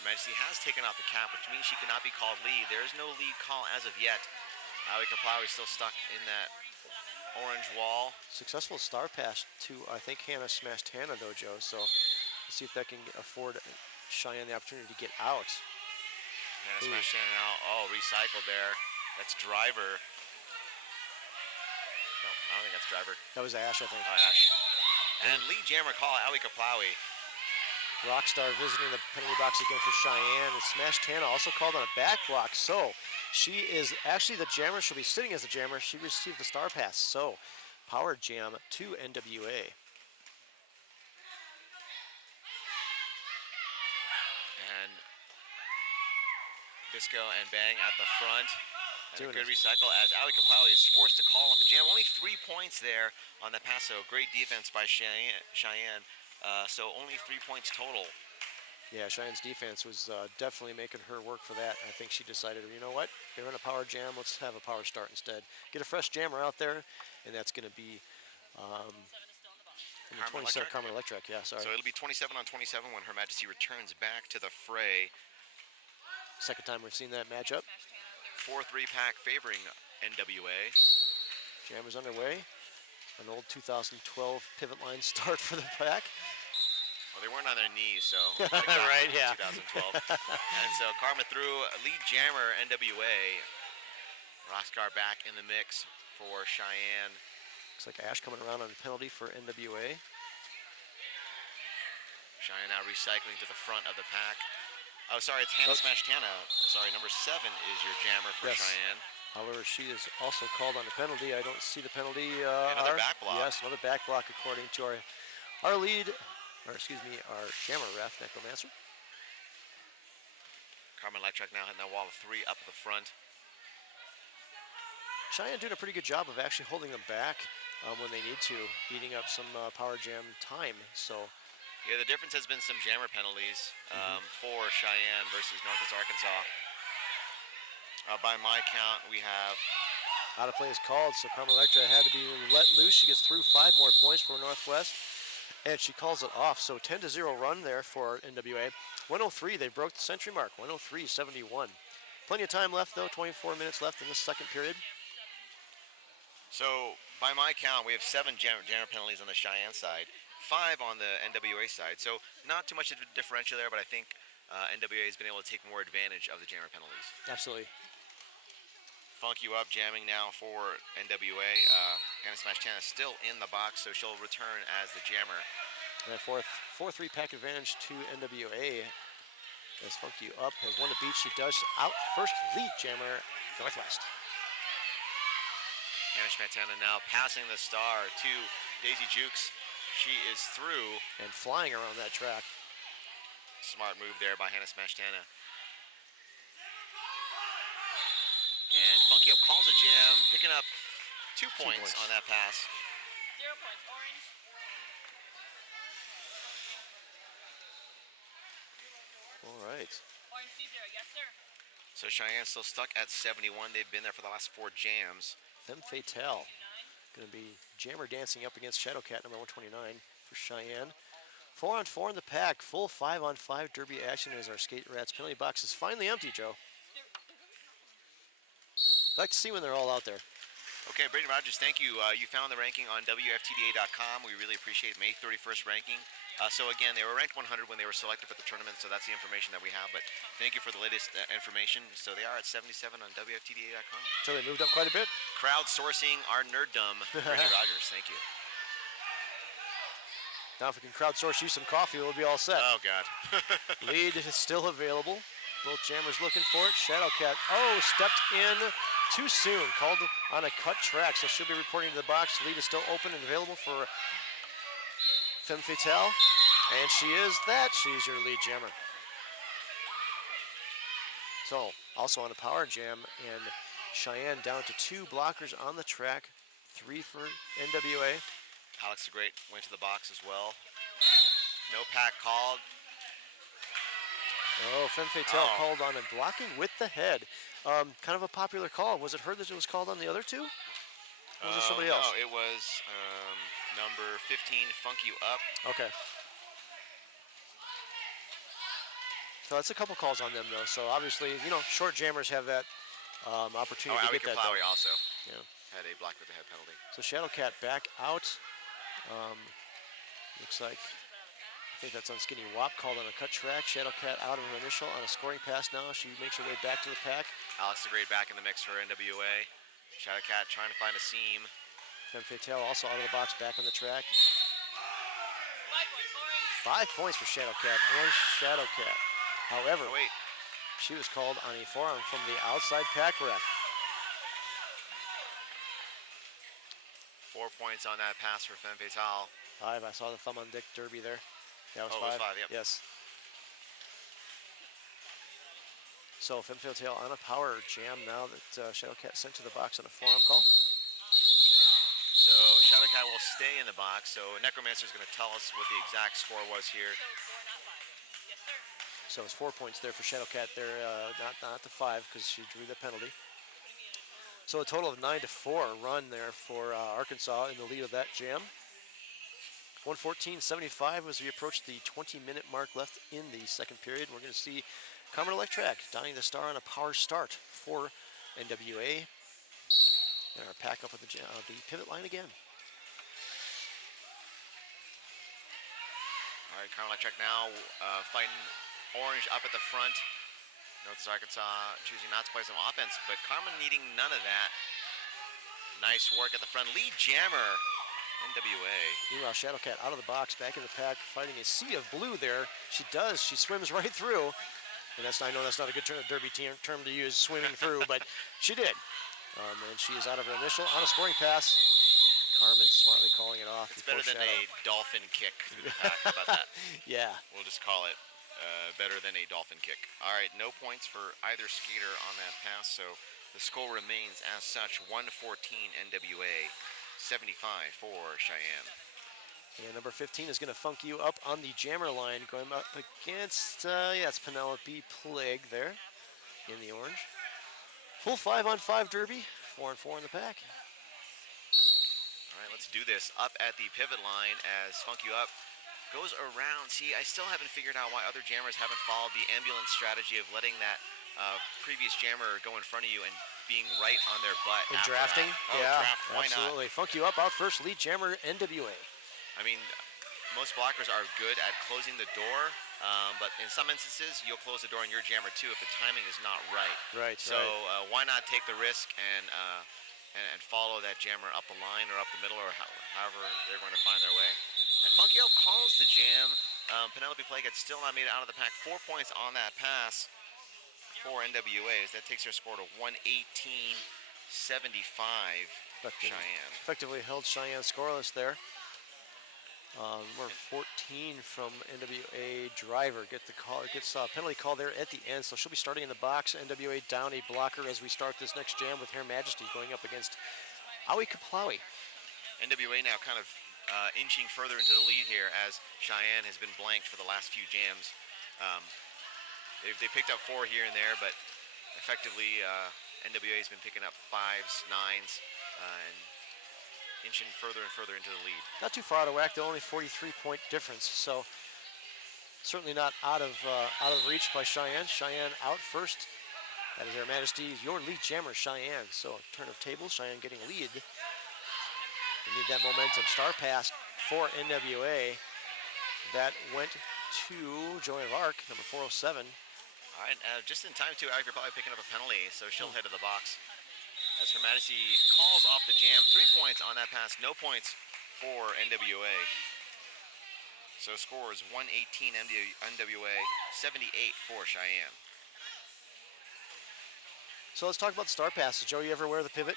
Her Majesty has taken off the cap, which means she cannot be called lead. There is no lead call as of yet. Aoi Kaplawi still stuck in that orange wall. Successful star pass to, I think, Hannah smashed Hannah though, Joe. So let's see if that can afford Cheyenne the opportunity to get out. Hannah smashed Hannah now. Oh, recycled there. That's Driver. No, I don't think that's Driver. That was Ash, I think. Oh, Ash. And lead jammer call, Aoi Kaplawi. Rockstar visiting the penalty box again for Cheyenne. And smashed Hannah also called on a back block. So she is actually the jammer. She'll be sitting as the jammer. She received the star pass. So power jam to NWA. And Bisco and Bang at the front. And a good recycle as Aoi Kaplawi is forced to call off the jam. Only 3 points there on that pass. So great defense by Cheyenne. So only 3 points total. Yeah, Cheyenne's defense was definitely making her work for that. I think she decided, you know what, they're in a power jam, let's have a power start instead. Get a fresh jammer out there, and that's going to be Carmen Electrac, yeah, sorry. So it'll be 27 on 27 when Her Majesty returns back to the fray. Second time we've seen that matchup. 4-3 pack favoring NWA. Jammer's underway. An old 2012 pivot line start for the pack. Well, they weren't on their knees, so right, yeah. 2012. And so Karma through lead jammer NWA. Rockstar back in the mix for Cheyenne. Looks like Ash coming around on a penalty for NWA. Cheyenne now recycling to the front of the pack. Oh, sorry, it's Hannah smashed Hannah. Sorry, number 7 is your jammer for Cheyenne. However, she is also called on a penalty. I don't see the penalty. Another back block. Yes, another back block according to our lead, or excuse me, our jammer ref, Necromancer. Carmen Electrac now hitting that wall of 3 up at the front. Cheyenne doing a pretty good job of actually holding them back when they need to, eating up some power jam time. So. Yeah, the difference has been some jammer penalties for Cheyenne versus Northwest Arkansas. By my count, we have... Out of play is called, so Carmen Electra had to be let loose. She gets through 5 more points for Northwest, and she calls it off. So 10-0 run there for NWA. 103, they broke the century mark, 103-71. Plenty of time left, though, 24 minutes left in this second period. So, by my count, we have 7 jammer penalties on the Cheyenne side, 5 on the NWA side. So not too much of a differential there, but I think NWA has been able to take more advantage of the jammer penalties. Absolutely. Funk You Up jamming now for NWA. Hannah Smash Tana still in the box, so she'll return as the jammer. And that fourth 4-3 pack advantage to NWA. As Funky Up has won the beat, she does out first lead jammer Northwest. Hannah Schmatana now passing the star to Daisy Jukes. She is through. And flying around that track. Smart move there by Hannah Smashtana. And Funky Up calls a jam, picking up 2 points on that pass. 0 points, orange. All right. Orange C0, yes sir. So Cheyenne still stuck at 71. They've been there for the last 4 jams. Femme Fatale going to be jammer dancing up against Shadowcat number 129 for Cheyenne. 4-on-4 in the pack. Full 5-on-5 derby action as our Skate Rats penalty box is finally empty, Joe. I like to see when they're all out there. Okay, Brady Rogers, thank you. You found the ranking on WFTDA.com. We really appreciate May 31st ranking. So again, they were ranked 100 when they were selected for the tournament, so that's the information that we have. But thank you for the latest information. So they are at 77 on WFTDA.com. So they moved up quite a bit. Crowdsourcing our nerddom, Brady Rogers. Thank you. Now if we can crowdsource you some coffee, we'll be all set. Oh, God. Lead is still available. Both jammers looking for it. Shadowcat, stepped in too soon. Called on a cut track, so she'll be reporting to the box. Lead is still open and available for Femme Fatale. And she is that. She's your lead jammer. So, also on a power jam, and Cheyenne down to 2 blockers on the track. 3 for NWA. Alex the Great went to the box as well. No pack called. Oh, Femme Fatale called on a blocking with the head. Kind of a popular call. Was it her that it was called on the other 2? Or was it somebody else? No, it was number 15, Funk You Up. Okay. So that's a couple calls on them, though. So obviously, short jammers have that opportunity to get that. Plawi also Yeah. had a block with the head penalty. So Shadowcat back out. Looks like, I think that's on Skinny Wop, called on a cut track. Shadowcat out of her initial on a scoring pass now. She makes her way back to the pack. Alex the Great back in the mix for NWA. Shadowcat trying to find a seam. Femme Fatale also out of the box, back on the track. 5 points, orange. 5 points for Shadowcat and Shadowcat. However, Oh, wait. she was called on a forearm from the outside pack ref. 4 points on that pass for Femme Fatale. 5, I saw the thumb on Dick Derby there. That was Oh, 5. it was 5, yep. Yes. So Femme Fatale on a power jam now that Shadowcat sent to the box on a forearm call. So Shadowcat will stay in the box. So Necromancer is going to tell us what the exact score was here. So 4, not 5. Yes sir. So it's 4 points there for Shadowcat there, not the 5 because she drew the penalty. So a total of 9-4 run there for Arkansas in the lead of that jam. 114.75 as we approach the 20-minute mark left in the second period. We're going to see Carmen Electrac donning the star on a power start for NWA. And our pack up with the pivot line again. All right, Carmen Electric now fighting Orange up at the front. Northwest Arkansas choosing not to play some offense, but Carmen needing none of that. Nice work at the front. Lead jammer, NWA. Meanwhile, Shadowcat out of the box, back in the pack, fighting a sea of blue there. She does. She swims right through. And I know that's not a good derby term to use, swimming through, but she did. And she is out of her initial on a scoring pass. Carmen smartly calling it off. It's better than a dolphin kick through the pack. How about that? Yeah. We'll just call it better than a dolphin kick. All right, no points for either skater on that pass, so the score remains as such, 114 NWA, 75 for Cheyenne. And number 15 is going to funk you up on the jammer line, going up against, it's Penelope Plague there in the orange. Full 5-on-5 derby, 4-on-4 in the pack. All right, let's do this. Up at the pivot line as Funk You Up goes around. See, I still haven't figured out why other jammers haven't followed the ambulance strategy of letting that previous jammer go in front of you and being right on their butt. And after drafting? that. Oh, Yeah, draft. Why absolutely. Funk You Up out first, lead jammer NWA. I mean, most blockers are good at closing the door, but in some instances, you'll close the door on your jammer too if the timing is not right. Right. So why not take the risk and follow that jammer up the line or up the middle or however they're going to find their way. And Funky Up calls the jam. Penelope Plaggett still not made it out of the pack. 4 points on that pass for NWA. That takes their score to 118-75. Cheyenne. Effectively held Cheyenne scoreless there. Number 14 from NWA Driver gets a penalty call there at the end, so she'll be starting in the box. NWA down a blocker as we start this next jam with Her Majesty going up against Aoi Kaplawi. NWA now kind of inching further into the lead here as Cheyenne has been blanked for the last few jams. They picked up 4 here and there, but effectively NWA has been picking up 5s, 9s, and inching further and further into the lead. Not too far out of whack, though, only 43-point difference, so certainly not out of reach by Cheyenne. Cheyenne out first. That is Her Majesty, your lead jammer, Cheyenne. So turn of tables, Cheyenne getting a lead. We need that momentum. Star pass for NWA. That went to Joan of Arc, number 407. All right, just in time too. You're probably picking up a penalty, so she'll head to the box. As Her Majesty calls off the jam, 3 points on that pass, no points for NWA. So score is 118 NWA, 78 for Cheyenne. So let's talk about the star passes. Joe, you ever wear the pivot?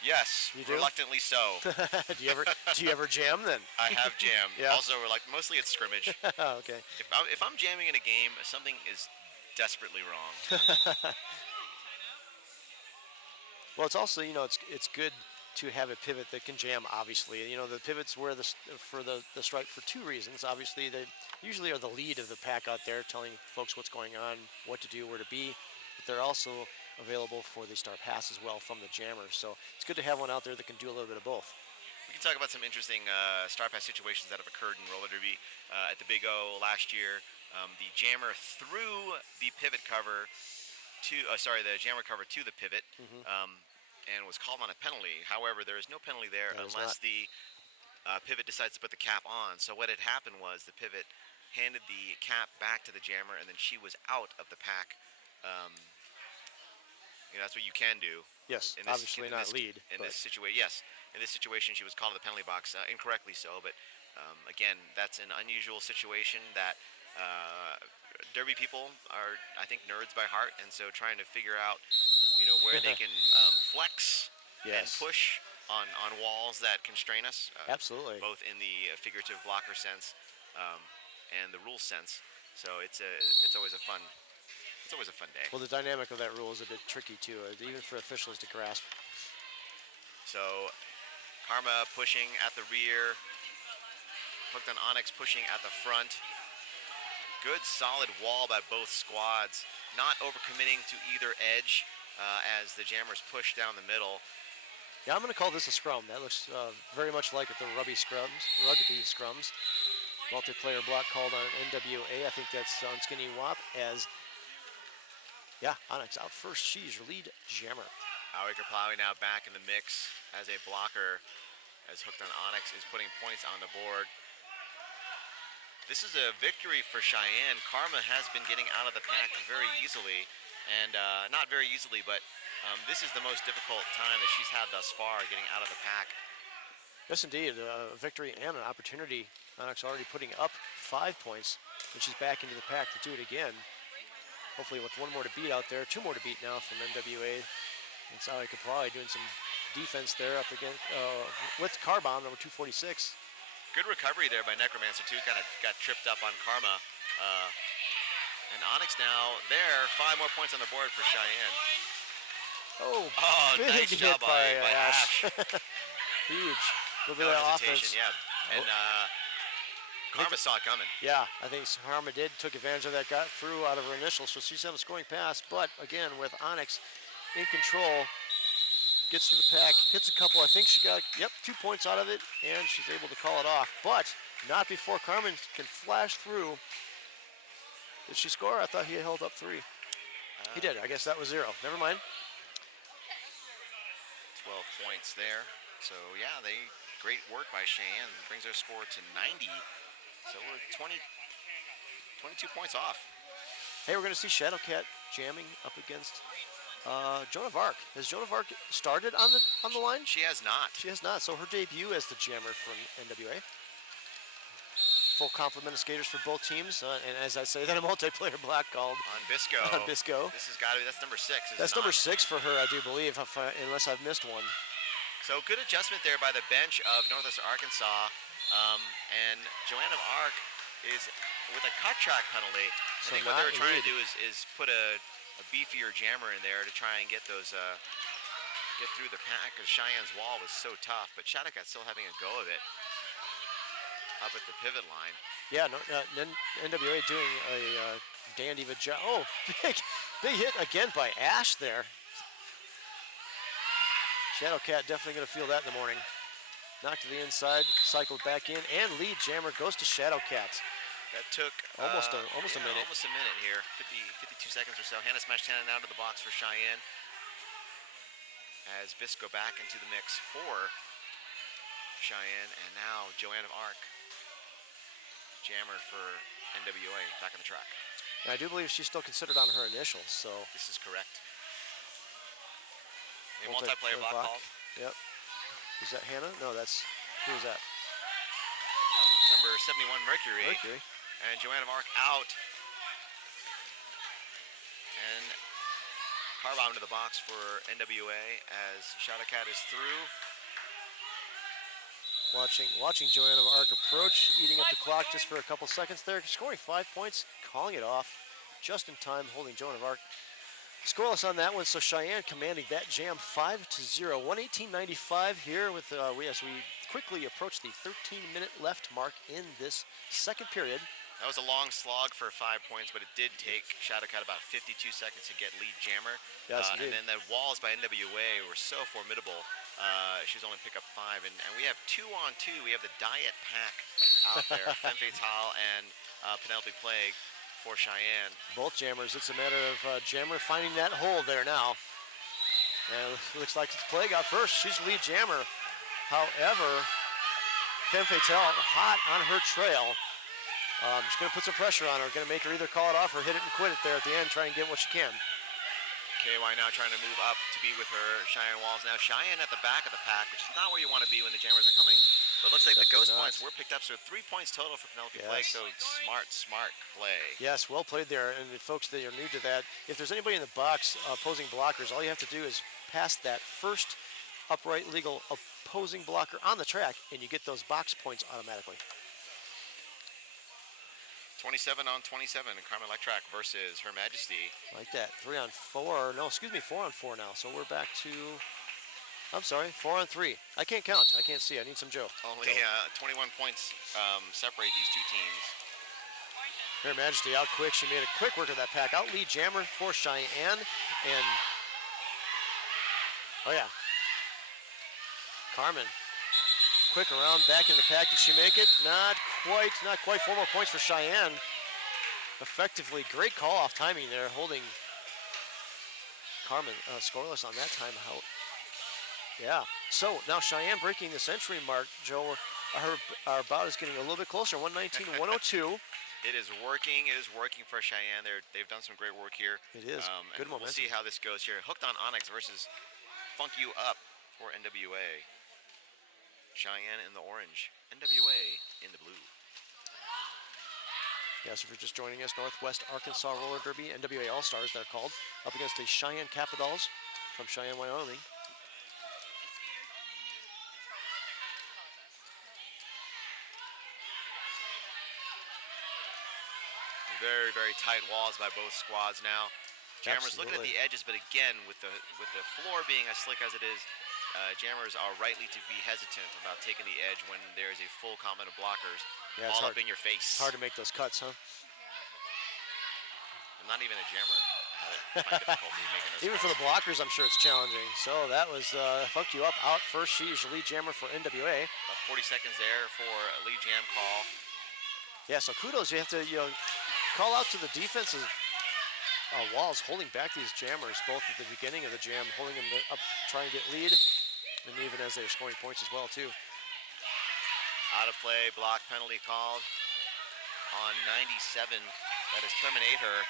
Yes, You do? reluctantly so. do you ever jam then? I have jammed. Yeah. Also, mostly it's scrimmage. Okay. If I'm jamming in a game, something is desperately wrong. Well, it's also, it's good to have a pivot that can jam, obviously. The pivots were for the strike for 2 reasons. Obviously, they usually are the lead of the pack out there, telling folks what's going on, what to do, where to be. But they're also available for the star pass as well from the jammer. So it's good to have one out there that can do a little bit of both. We can talk about some interesting star pass situations that have occurred in roller derby. At the Big O last year, the jammer threw the pivot cover the jammer cover to the pivot, and was called on a penalty. However, there is no penalty there unless the pivot decides to put the cap on. So what had happened was the pivot handed the cap back to the jammer, and then she was out of the pack. That's what you can do. Yes, obviously not lead. In this situation, yes. In this situation, she was called to the penalty box, incorrectly so. But again, that's an unusual situation that derby people are, I think, nerds by heart, and so trying to figure out, where they can flex and push on walls that constrain us. Absolutely. Both in the figurative blocker sense and the rule sense. So it's always a fun. It's always a fun day. Well, the dynamic of that rule is a bit tricky too, even for officials to grasp. So Karma pushing at the rear. Hooked on Onyx pushing at the front. Good solid wall by both squads. Not overcommitting to either edge as the jammers push down the middle. Yeah, I'm going to call this a scrum. That looks very much like the rugby scrums. Multiplayer block called on NWA. I think that's on Skinny Wop as, Onyx out first. She's your lead jammer. Aoi Kaplawi now back in the mix as a blocker, as Hooked on Onyx is putting points on the board. This is a victory for Cheyenne. Karma has been getting out of the pack very easily, and not very easily, but this is the most difficult time that she's had thus far, getting out of the pack. Yes, indeed, a victory and an opportunity. Onyx already putting up 5 points, and she's back into the pack to do it again. Hopefully with 1 more to beat out there, 2 more to beat now from NWA. And Aoi Kaplawi doing some defense there up against with Carbomb, number 246. Good recovery there by Necromancer too, kind of got tripped up on Karma. And Onyx now there, 5 more points on the board for Cheyenne. Oh, nice big job hit by by Ash. Huge. A little bit No of hesitation, offense. yeah. And Karma saw it coming. Yeah, I think Karma took advantage of that, got through out of her initial, so she's having a scoring pass, but again, with Onyx in control, gets to the pack, hits a couple, I think she got, 2 points out of it, and she's able to call it off, but not before Carmen can flash through. Did she score? I thought he held up 3. He did, I guess that was 0. Never mind. 12 points there. So yeah, great work by Cheyenne. Brings their score to 90. So we're 22 points off. Hey, we're going to see Shadowcat jamming up against Joan of Arc. Has Joan of Arc started on the line? She has not. She has not. So her debut as the jammer from NWA. full complement of skaters for both teams. And as I say, then a multiplayer block called On Bisco. on Bisco. This has got to be, that's number 6. Is it That's number not? 6 for her, I do believe, unless I've missed one. So good adjustment there by the bench of Northwestern Arkansas. And Joanne of Arc is with a cut track penalty. I So think what they were not trying to lead. do is put a beefier jammer in there to try and get those get through the pack, because Cheyenne's wall was so tough. But Shattuck's still having a go of it up at the pivot line. Yeah, no, NWA doing a dandy of a job. Oh, big hit again by Ash there. Shadowcat definitely going to feel that in the morning. Knocked to the inside, cycled back in, and lead jammer goes to Shadowcat. That took Almost a minute. Almost a minute here, 52 seconds or so. Hannah smashed Hannah out of the box for Cheyenne. As Bisco back into the mix for Cheyenne, and now Joanne of Arc, jammer for NWA, back on the track. And I do believe she's still considered on her initials, so. This is correct. A multiplayer block call. Yep. Is that Hannah? No, that's, who is that? Number 71, Mercury. Mercury. And Joanne of Arc out. And Carbomb to the box for NWA as Shadowcat is through. Watching Joanne of Arc approach, eating up the clock just for a couple seconds there, scoring 5 points, calling it off just in time, holding Joanne of Arc scoreless on that one. So Cheyenne commanding that jam 5-0, 118.95 here with as we quickly approach the 13-minute left mark in this second period. That was a long slog for 5 points, but it did take Shadowcat about 52 seconds to get lead jammer. Yes, and then the walls by NWA were so formidable. She's only picked up 5, and we have 2-on-2. We have the Diet Pack out there, Femme Fatale and Penelope Plague for Cheyenne. Both jammers. It's a matter of jammer finding that hole there now. And it looks like it's Plague out first. She's lead jammer. However, Femme Fatale hot on her trail. She's going to put some pressure on her. Going to make her either call it off or hit it and quit it there at the end. Try and get what she can. KY now trying to move up to be with her Cheyenne Walls. Now Cheyenne at the back of the pack, which is not where you want to be when the jammers are coming. But it looks like the ghost Definitely not. points were picked up, so 3 points total for Penelope Yes. Plague. So smart play. Yes, well played there. And the folks that are new to that, if there's anybody in the box opposing blockers, all you have to do is pass that first upright legal opposing blocker on the track, and you get those box points automatically. 27-on-27 in Carmen Electrac versus Her Majesty. Like that. 3-on-4. No, excuse me, 4-on-4 now. So we're back to, I'm sorry, 4-on-3. I can't count. I can't see. I need some Joe. Only 21 points separate these two teams. Her Majesty out quick. She made a quick work of that pack. Out lead jammer for Cheyenne. And, oh yeah. Carmen. Quick around, back in the pack. Did she make it? Not quite. 4 more points for Cheyenne. Effectively, great call-off timing there, holding Carmen scoreless on that time. Yeah. So now Cheyenne breaking the century mark. Joe, our bout is getting a little bit closer. 119-102. It is working. It is working for Cheyenne. They've done some great work here. It is. Good and momentum. We'll see how this goes here. Hooked on Onyx versus Funk You Up for NWA. Cheyenne in the orange, NWA in the blue. Yes, if you're just joining us, Northwest Arkansas Roller Derby, NWA All-Stars, they're called, up against the Cheyenne Capitals from Cheyenne, Wyoming. Very, very tight walls by both squads now. Jammers looking at Absolutely. the edges, but again, with the floor being as slick as it is, jammers are rightly to be hesitant about taking the edge when there's a full complement of blockers Yeah, it's all hard. up in your face. It's hard to make those cuts, huh? I'm not even a jammer. I find difficulty making those Even for the cuts. blockers, I'm sure it's challenging. So that was Funk You Up out first. She's the lead jammer for NWA. About 40 seconds there for a lead jam call. Yeah, so kudos. You have to call out to the defensive walls, holding back these jammers, both at the beginning of the jam, holding them up, trying to get lead, and even as they're scoring points as well, too. Out of play, block penalty called on 97. That is terminate her.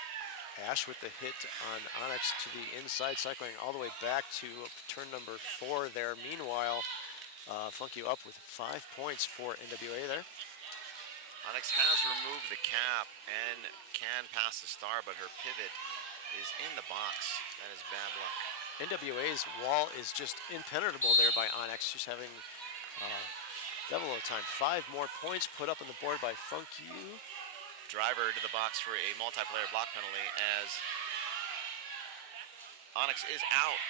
Ash with the hit on Onyx to the inside, cycling all the way back to turn number 4 there. Meanwhile, Funk You Up with 5 points for NWA there. Onyx has removed the cap and can pass the star, but her pivot is in the box. That is bad luck. NWA's wall is just impenetrable there by Onyx. She's having devil of a time. 5 more points put up on the board by Funk U. Driver to the box for a multiplayer block penalty as Onyx is out.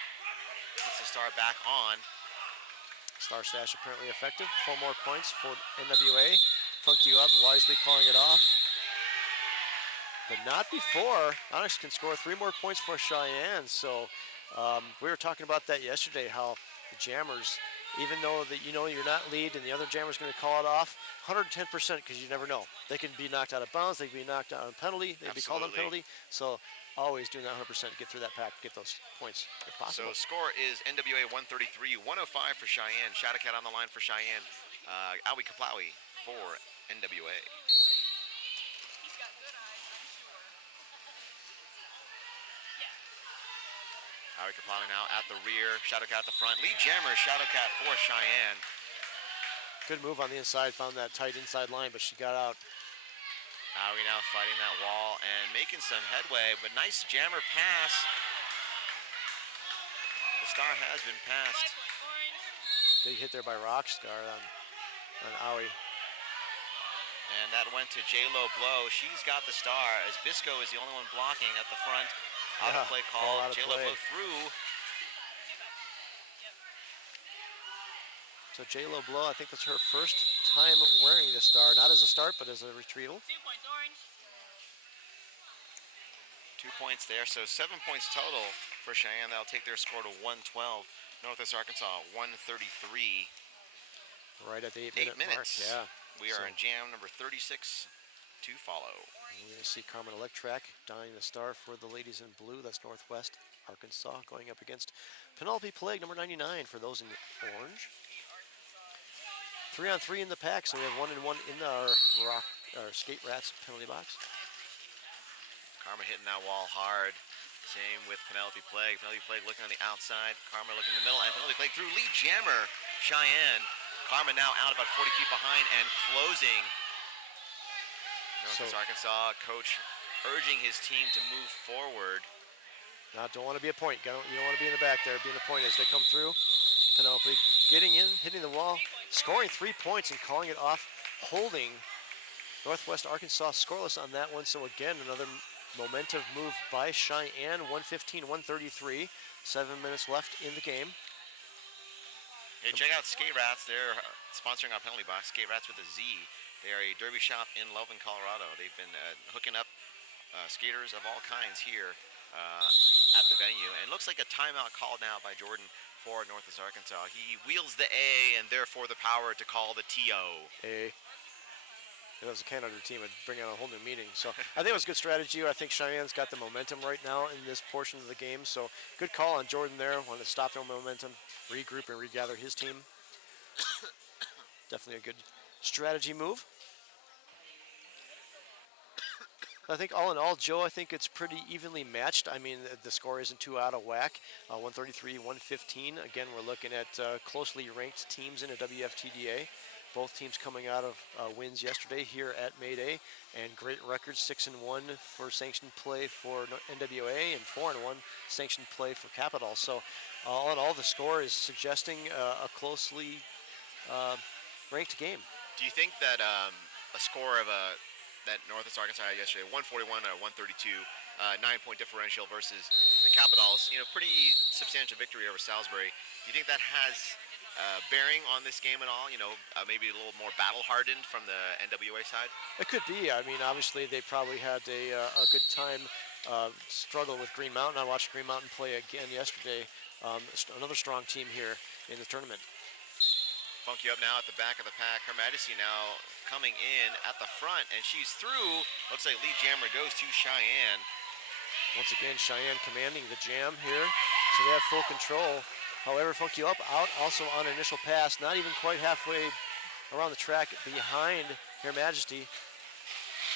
Puts the star back on. Star Stash apparently effective. 4 more points for NWA. Funk U up, wisely calling it off. But not before. Onyx can score 3 more points for Cheyenne. So we were talking about that yesterday, how the Jammers, even though that you're not lead and the other Jammer's going to call it off, 110% because you never know. They can be knocked out of bounds. They can be knocked out on penalty. They can be called on penalty. So always doing that 100% to get through that pack, get those points if possible. So score is NWA 133, 105 for Cheyenne. Shadowcat on the line for Cheyenne. Awi Kaplawi for NWA. He's got good eyes, I'm sure. Yeah. Awi Kaplawi now at the rear. Shadowcat at the front. Lead Jammer, Shadowcat for Cheyenne. Good move on the inside, found that tight inside line, but she got out. Awi now fighting that wall and making some headway, but nice Jammer pass. The star has been 5 passed. points orange. Big hit there by Rockstar on Aoi. And that went to J-Lo Blow. She's got the star as Bisco is the only one blocking at the front. Out of play call. Out of J-Lo play. Blow through. So J-Lo Blow, I think that's her first time wearing the star, not as a start, but as a retrieval. 2 points orange. 2 points there, so 7 points total for Cheyenne. That'll take their score to 112. Northwest Arkansas, 133. Right at the 8 8 minute minutes. mark. Yeah. We are in jam number 36 to follow. We're going to see Carmen Electrac donning the star for the ladies in blue. That's Northwest Arkansas going up against Penelope Plague, number 99 for those in orange. 3-on-3 in the pack, so we have 1 and 1 in our Skate Rats penalty box. Karma hitting that wall hard. Same with Penelope Plague. Penelope Plague looking on the outside. Karma looking in the middle, and Penelope Plague through. Lead Jammer, Cheyenne. Karma now out about 40 feet behind and closing. Northwest Arkansas coach urging his team to move forward. Now, don't want to be a point. You don't want to be in the back there. Being a point as they come through. Penelope getting in, hitting the wall, scoring 3 points and calling it off, holding Northwest Arkansas scoreless on that one. So again, another momentum move by Cheyenne, 115-133. 7 minutes left in the game. Hey, check out Skate Rats. They're sponsoring our penalty box. Skate Rats with a Z. They are a derby shop in Loveland, Colorado. They've been hooking up skaters of all kinds here at the venue. And it looks like a timeout called now by Jordan for Northwest Arkansas. He wields the A and therefore the power to call the TO. If it was a Canada team, it'd bring out a whole new meeting. So I think it was a good strategy. I think Cheyenne's got the momentum right now in this portion of the game. So good call on Jordan there. Wanted to stop their momentum, regroup and regather his team. Definitely a good strategy move. I think all in all, Joe, I think it's pretty evenly matched. I mean, the score isn't too out of whack. 133-115. Again, we're looking at closely ranked teams in a WFTDA. Both teams coming out of wins yesterday here at Mayday, and great records, 6-1 for sanctioned play for NWA and 4-1 sanctioned play for Capital. So all in all, the score is suggesting a closely ranked game. Do you think that a score of that Northwest Arkansas had yesterday, 141 or 132, 9-point differential versus the Capitals, pretty substantial victory over Salisbury. Do you think that has bearing on this game at all? Maybe a little more battle-hardened from the NWA side? It could be. I mean, obviously they probably had a good time struggle with Green Mountain. I watched Green Mountain play again yesterday. Another strong team here in the tournament. Funky up now at the back of the pack. Her Majesty now coming in at the front, and she's through. Looks like lead jammer goes to Cheyenne. Once again, Cheyenne commanding the jam here, so they have full control. However, Funky up out also on initial pass, not even quite halfway around the track behind Her Majesty.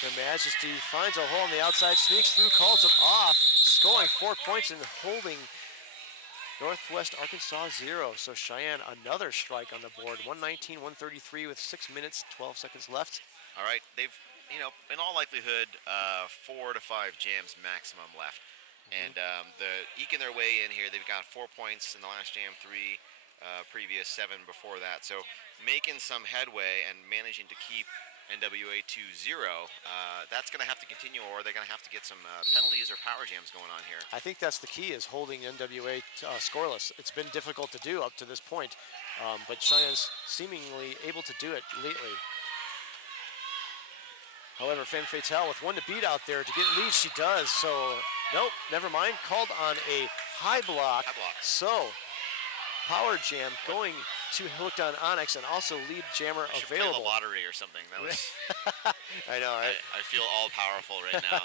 Her Majesty finds a hole on the outside, sneaks through, calls it off, scoring 4 points and holding Northwest Arkansas 0. So Cheyenne, another strike on the board. 119-133 with 6 minutes, 12 seconds left. All right, they've, in all likelihood, 4 to 5 jams maximum left, and the eking their way in here. They've got 4 points in the last jam, 3 previous, 7 before that. So making some headway and managing to keep NWA to 0. That's going to have to continue, or they're going to have to get some penalties or power jams going on here. I think that's the key, is holding NWA scoreless. It's been difficult to do up to this point, but Cheyenne's seemingly able to do it lately. However, Femme Fatale with 1 to beat out there to get lead, she does. So, nope, never mind. Called on a high block. High block. So, power jam going to Hooked on Onyx, and also lead jammer I should play the available. lottery or something. That was. I know, right? I feel all powerful right now.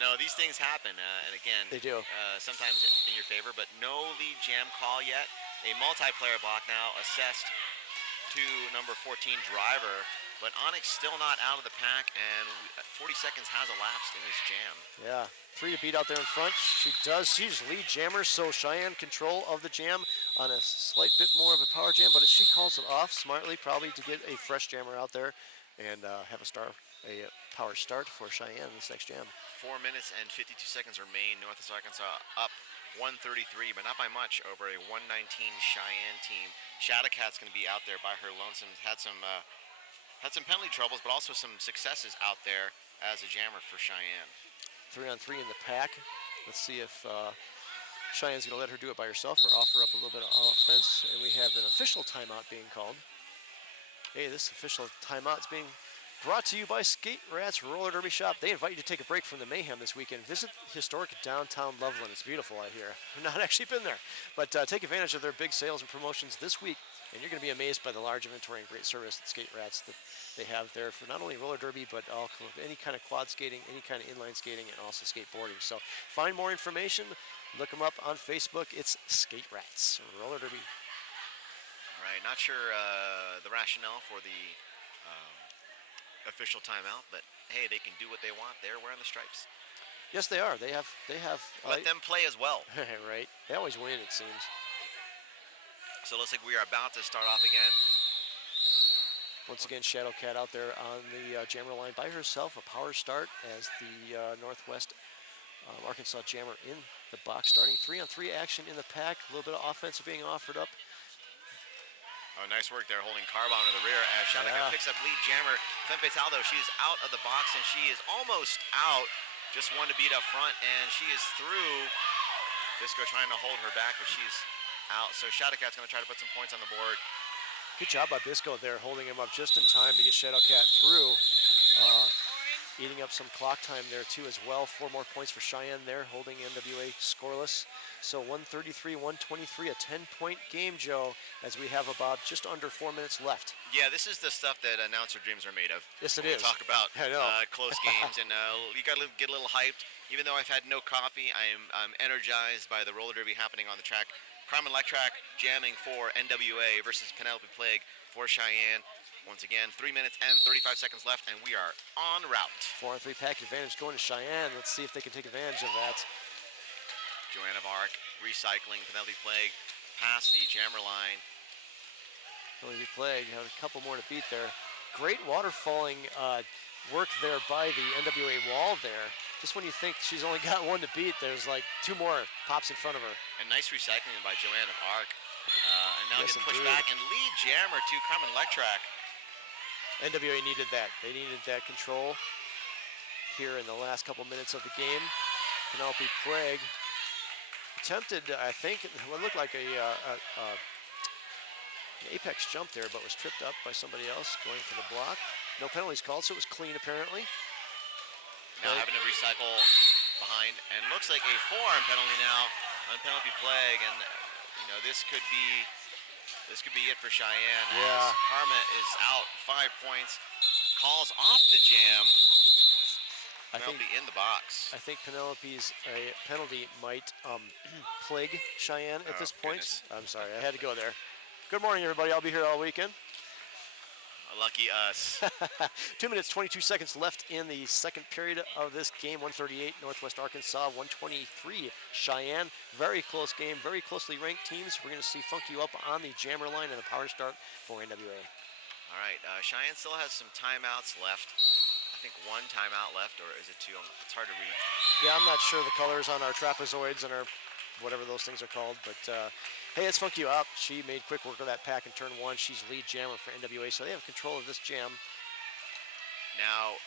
No, these things happen, and again, They do. Sometimes in your favor, but no lead jam call yet. A multiplayer block now assessed to number 14 Driver, but Onyx still not out of the pack, and 40 seconds has elapsed in this jam. Yeah, 3 to beat out there in front. She does. She's lead jammer, so Cheyenne control of the jam on a slight bit more of a power jam, but she calls it off smartly, probably to get a fresh jammer out there and have a power start for Cheyenne in this next jam. 4 minutes and 52 seconds remain. Northwest Arkansas up 133, but not by much over a 119 Cheyenne team. Shadowcat's going to be out there by her lonesome. Had some penalty troubles, but also some successes out there as a jammer for Cheyenne. 3-on-3 in the pack. Let's see if Cheyenne's going to let her do it by herself or offer up a little bit of offense. And we have an official timeout being called. Hey, this official timeout is being brought to you by Skate Rats Roller Derby Shop. They invite you to take a break from the mayhem this weekend. Visit historic downtown Loveland. It's beautiful out here. I've not actually been there, but take advantage of their big sales and promotions this week, and you're going to be amazed by the large inventory and great service at Skate Rats that they have there for not only roller derby, but any kind of quad skating, any kind of inline skating, and also skateboarding. So find more information. Look them up on Facebook. It's Skate Rats Roller Derby. All right, not sure the rationale for the official timeout, but hey, they can do what they want. They're wearing the stripes. Yes, they are. They have. Let them play as well. Right. They always win, it seems. So it looks like we are about to start off again. Once again, Shadowcat out there on the jammer line by herself. A power start as the Northwest Arkansas jammer in the box, starting 3-on-3 action in the pack. A little bit of offense being offered up. Oh, nice work there, holding Carbon in the rear as Shadowcat picks up lead jammer. Femme Fatale, though, she is out of the box, and she is almost out. Just 1 to beat up front, and she is through. Disco trying to hold her back, but she's out. So Shadowcat's going to try to put some points on the board. Good job by Bisco there, holding him up just in time to get Shadowcat through. Eating up some clock time there too as well. 4 more points for Cheyenne there, holding NWA scoreless. So 133, 123, a 10-point game, Joe, as we have about just under 4 minutes left. Yeah, this is the stuff that announcer dreams are made of. Yes, it when is. We talk about I know. close games, and you got to get a little hyped. Even though I've had no coffee, I'm energized by the roller derby happening on the track. Carmen Lectrack jamming for NWA versus Penelope Plague for Cheyenne. Once again, 3 minutes and 35 seconds left, and we are en route. 4-on-3 pack advantage going to Cheyenne. Let's see if they can take advantage of that. Joanne of Arc recycling Penelope Plague past the jammer line. Penelope Plague had a couple more to beat there. Great waterfalling work there by the NWA wall there. Just when you think she's only got 1 to beat, there's like 2 more pops in front of her. And nice recycling by Joanne of Arc. And now Yes, getting pushed indeed. back, and lead jammer to Carmen Lectrack. NWA needed that. They needed that control here in the last couple minutes of the game. Penelope Plague attempted, I think, what looked like an apex jump there, but was tripped up by somebody else going for the block. No penalties called, so it was clean apparently. Now having to recycle behind, and looks like a forearm penalty now on Penelope Plague, and this could be it for Cheyenne. Yeah. As Karma is out 5 points, calls off the jam. Penelope in the box. I think Penelope's penalty might plague Cheyenne at this point. Goodness. I'm sorry, I had to go there. Good morning, everybody. I'll be here all weekend. Lucky us. 2 minutes, 22 seconds left in the second period of this game. 138 Northwest Arkansas, 123 Cheyenne. Very close game, very closely ranked teams. We're going to see Funk You Up on the jammer line and a power start for NWA. All right, Cheyenne still has some timeouts left. I think one timeout left, or is it two? It's hard to read. Yeah, I'm not sure the colors on our trapezoids and our whatever those things are called, but hey, it's Funk You Up. She made quick work of that pack in turn one. She's lead jammer for NWA, so they have control of this jam. Now,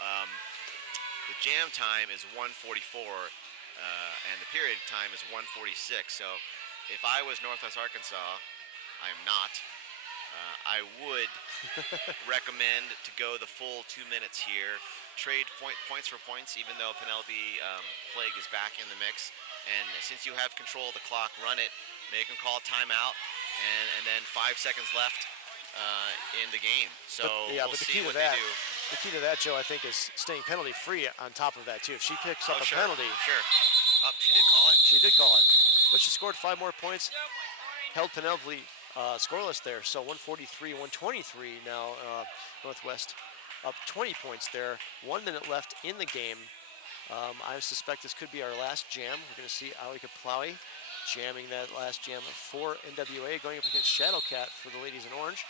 the jam time is 1:44, and the period time is 1:46. So, if I was Northwest Arkansas, I am not. I would recommend to go the full 2 minutes here. Trade points for points, even though Penelope Plague is back in the mix. And since you have control of the clock, run it, make them call timeout, and then 5 seconds left in the game. So we'll but the see key to what that, they do. the key to that, Joe, I think, is staying penalty free on top of that too. If she picks up a Sure, penalty, sure. She did call it. she did call it, but she scored 5 more points, held Penelope scoreless there. So 143, 123 now. Northwest up 20 points there. 1 minute left in the game. I suspect this could be our last jam. We're going to see Ali Kaplawi jamming that last jam for NWA, going up against Shadowcat for the ladies in orange.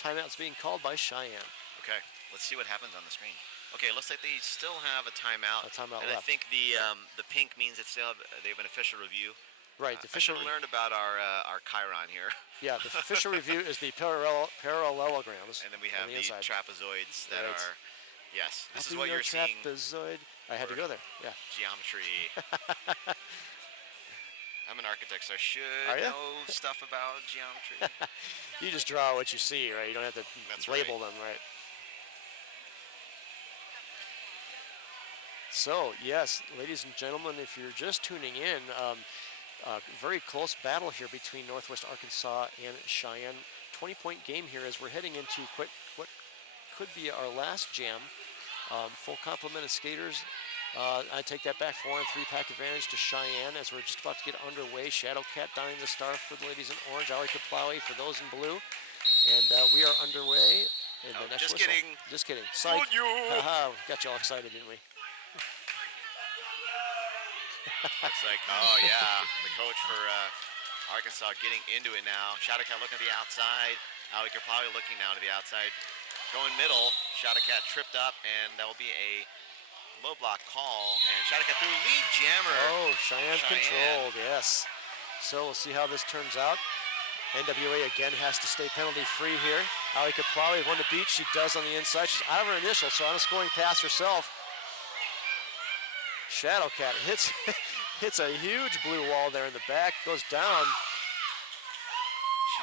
Timeout's being called by Cheyenne. Okay, let's see what happens on the screen. Okay, looks like they still have a timeout. A timeout and left. I think the pink means that they have an official review. Right, the I should official. have learned about our Chiron here. Yeah, the official review is the parallelograms. And then we have on the inside. trapezoids that Right. are, yes, this I'll is be what your you're seeing. trapezoid. I had to go there. Yeah. Geometry. I'm an architect, so I should Are ya? know stuff about geometry. You just draw what you see, right? You don't have to That's label them, right? So, yes, ladies and gentlemen, if you're just tuning in, very close battle here between Northwest Arkansas and Cheyenne. 20-point game here as we're heading into what could be our last jam. Full complement of skaters. I take that back, 4 and 3 pack advantage to Cheyenne as we're just about to get underway. Shadowcat donning the star for the ladies in orange, Ali Kaplawi for those in blue. And we are underway in the next just whistle. kidding. Just kidding. Psych. Fooled you. Haha, got you all excited, didn't we? Looks like, oh yeah, the coach for Arkansas getting into it now. Shadowcat looking at the outside. Ali Kaplawi looking now to the outside. Going middle. Shadowcat tripped up, and that will be a low block call. And Shadowcat through lead jammer. Oh, Cheyenne controlled, yes. So we'll see how this turns out. NWA again has to stay penalty free here. Ali Kaplawi won the beat. She does on the inside. She's out of her initial, so on a scoring pass herself. Shadowcat hits hits a huge blue wall there in the back, goes down.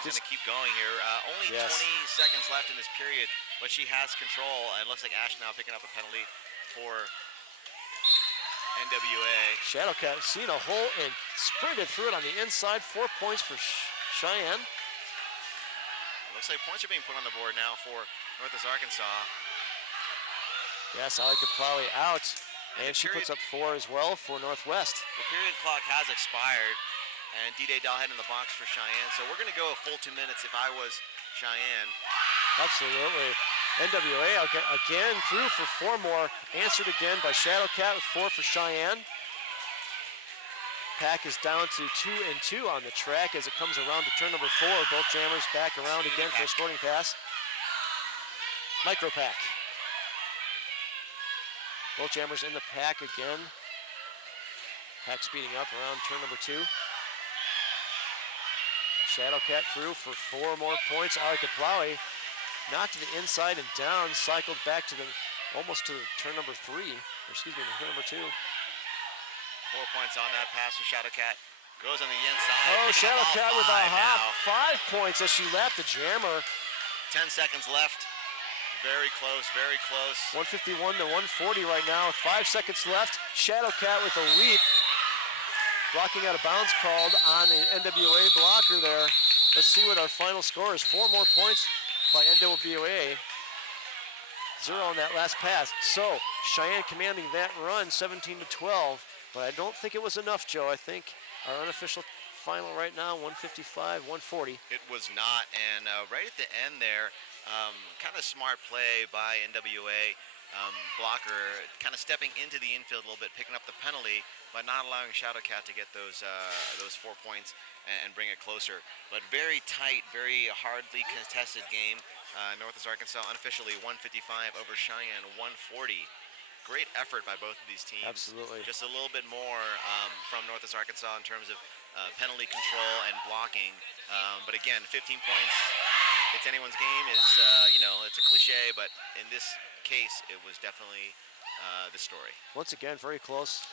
She's going to keep going here. Only 20 seconds left in this period, but she has control. And it looks like Ash now picking up a penalty for NWA. Shadowcat seen a hole and sprinted through it on the inside. 4 points for Cheyenne. It looks like points are being put on the board now for Northwest Arkansas. Yes, Ali Kaplawi out. And she puts up 4 as well for Northwest. The period clock has expired, and D-Day Dollhead in the box for Cheyenne. So we're going to go a full 2 minutes if I was Cheyenne. Absolutely. NWA again through for 4 more. Answered again by Shadowcat with 4 for Cheyenne. Pack is down to 2 and 2 on the track as it comes around to turn number 4. Both jammers back around again for a scoring pass. Micro pack. Both jammers in the pack again. Pack speeding up around turn number 2. Shadowcat through for 4 more points. Ali Kaplawi knocked to the inside and down, cycled back to almost to turn number 3. Or excuse me, turn number 2. 4 points on that pass for Shadowcat. Goes on the inside. Oh, Shadowcat with a hop. Now. 5 points as she lapped the jammer. 10 seconds left. Very close, very close. 151 to 140 right now with 5 seconds left. Shadowcat with a leap. Blocking out of bounds called on the NWA blocker there. Let's see what our final score is. 4 more points by NWA. 0 on that last pass. So Cheyenne commanding that run 17 to 12. But I don't think it was enough, Joe. I think our unofficial final right now, 155, 140. It was not, and right at the end there, kind of smart play by NWA. Blocker kind of stepping into the infield a little bit, picking up the penalty, by not allowing Shadowcat to get those 4 points and bring it closer. But very tight, very hardly contested game. Northwest Arkansas unofficially 155 over Cheyenne 140. Great effort by both of these teams. Absolutely. Just a little bit more from Northwest Arkansas in terms of penalty control and blocking. But again, 15 points. It's anyone's game is, it's a cliche, but in this case, it was definitely the story. Once again, very close.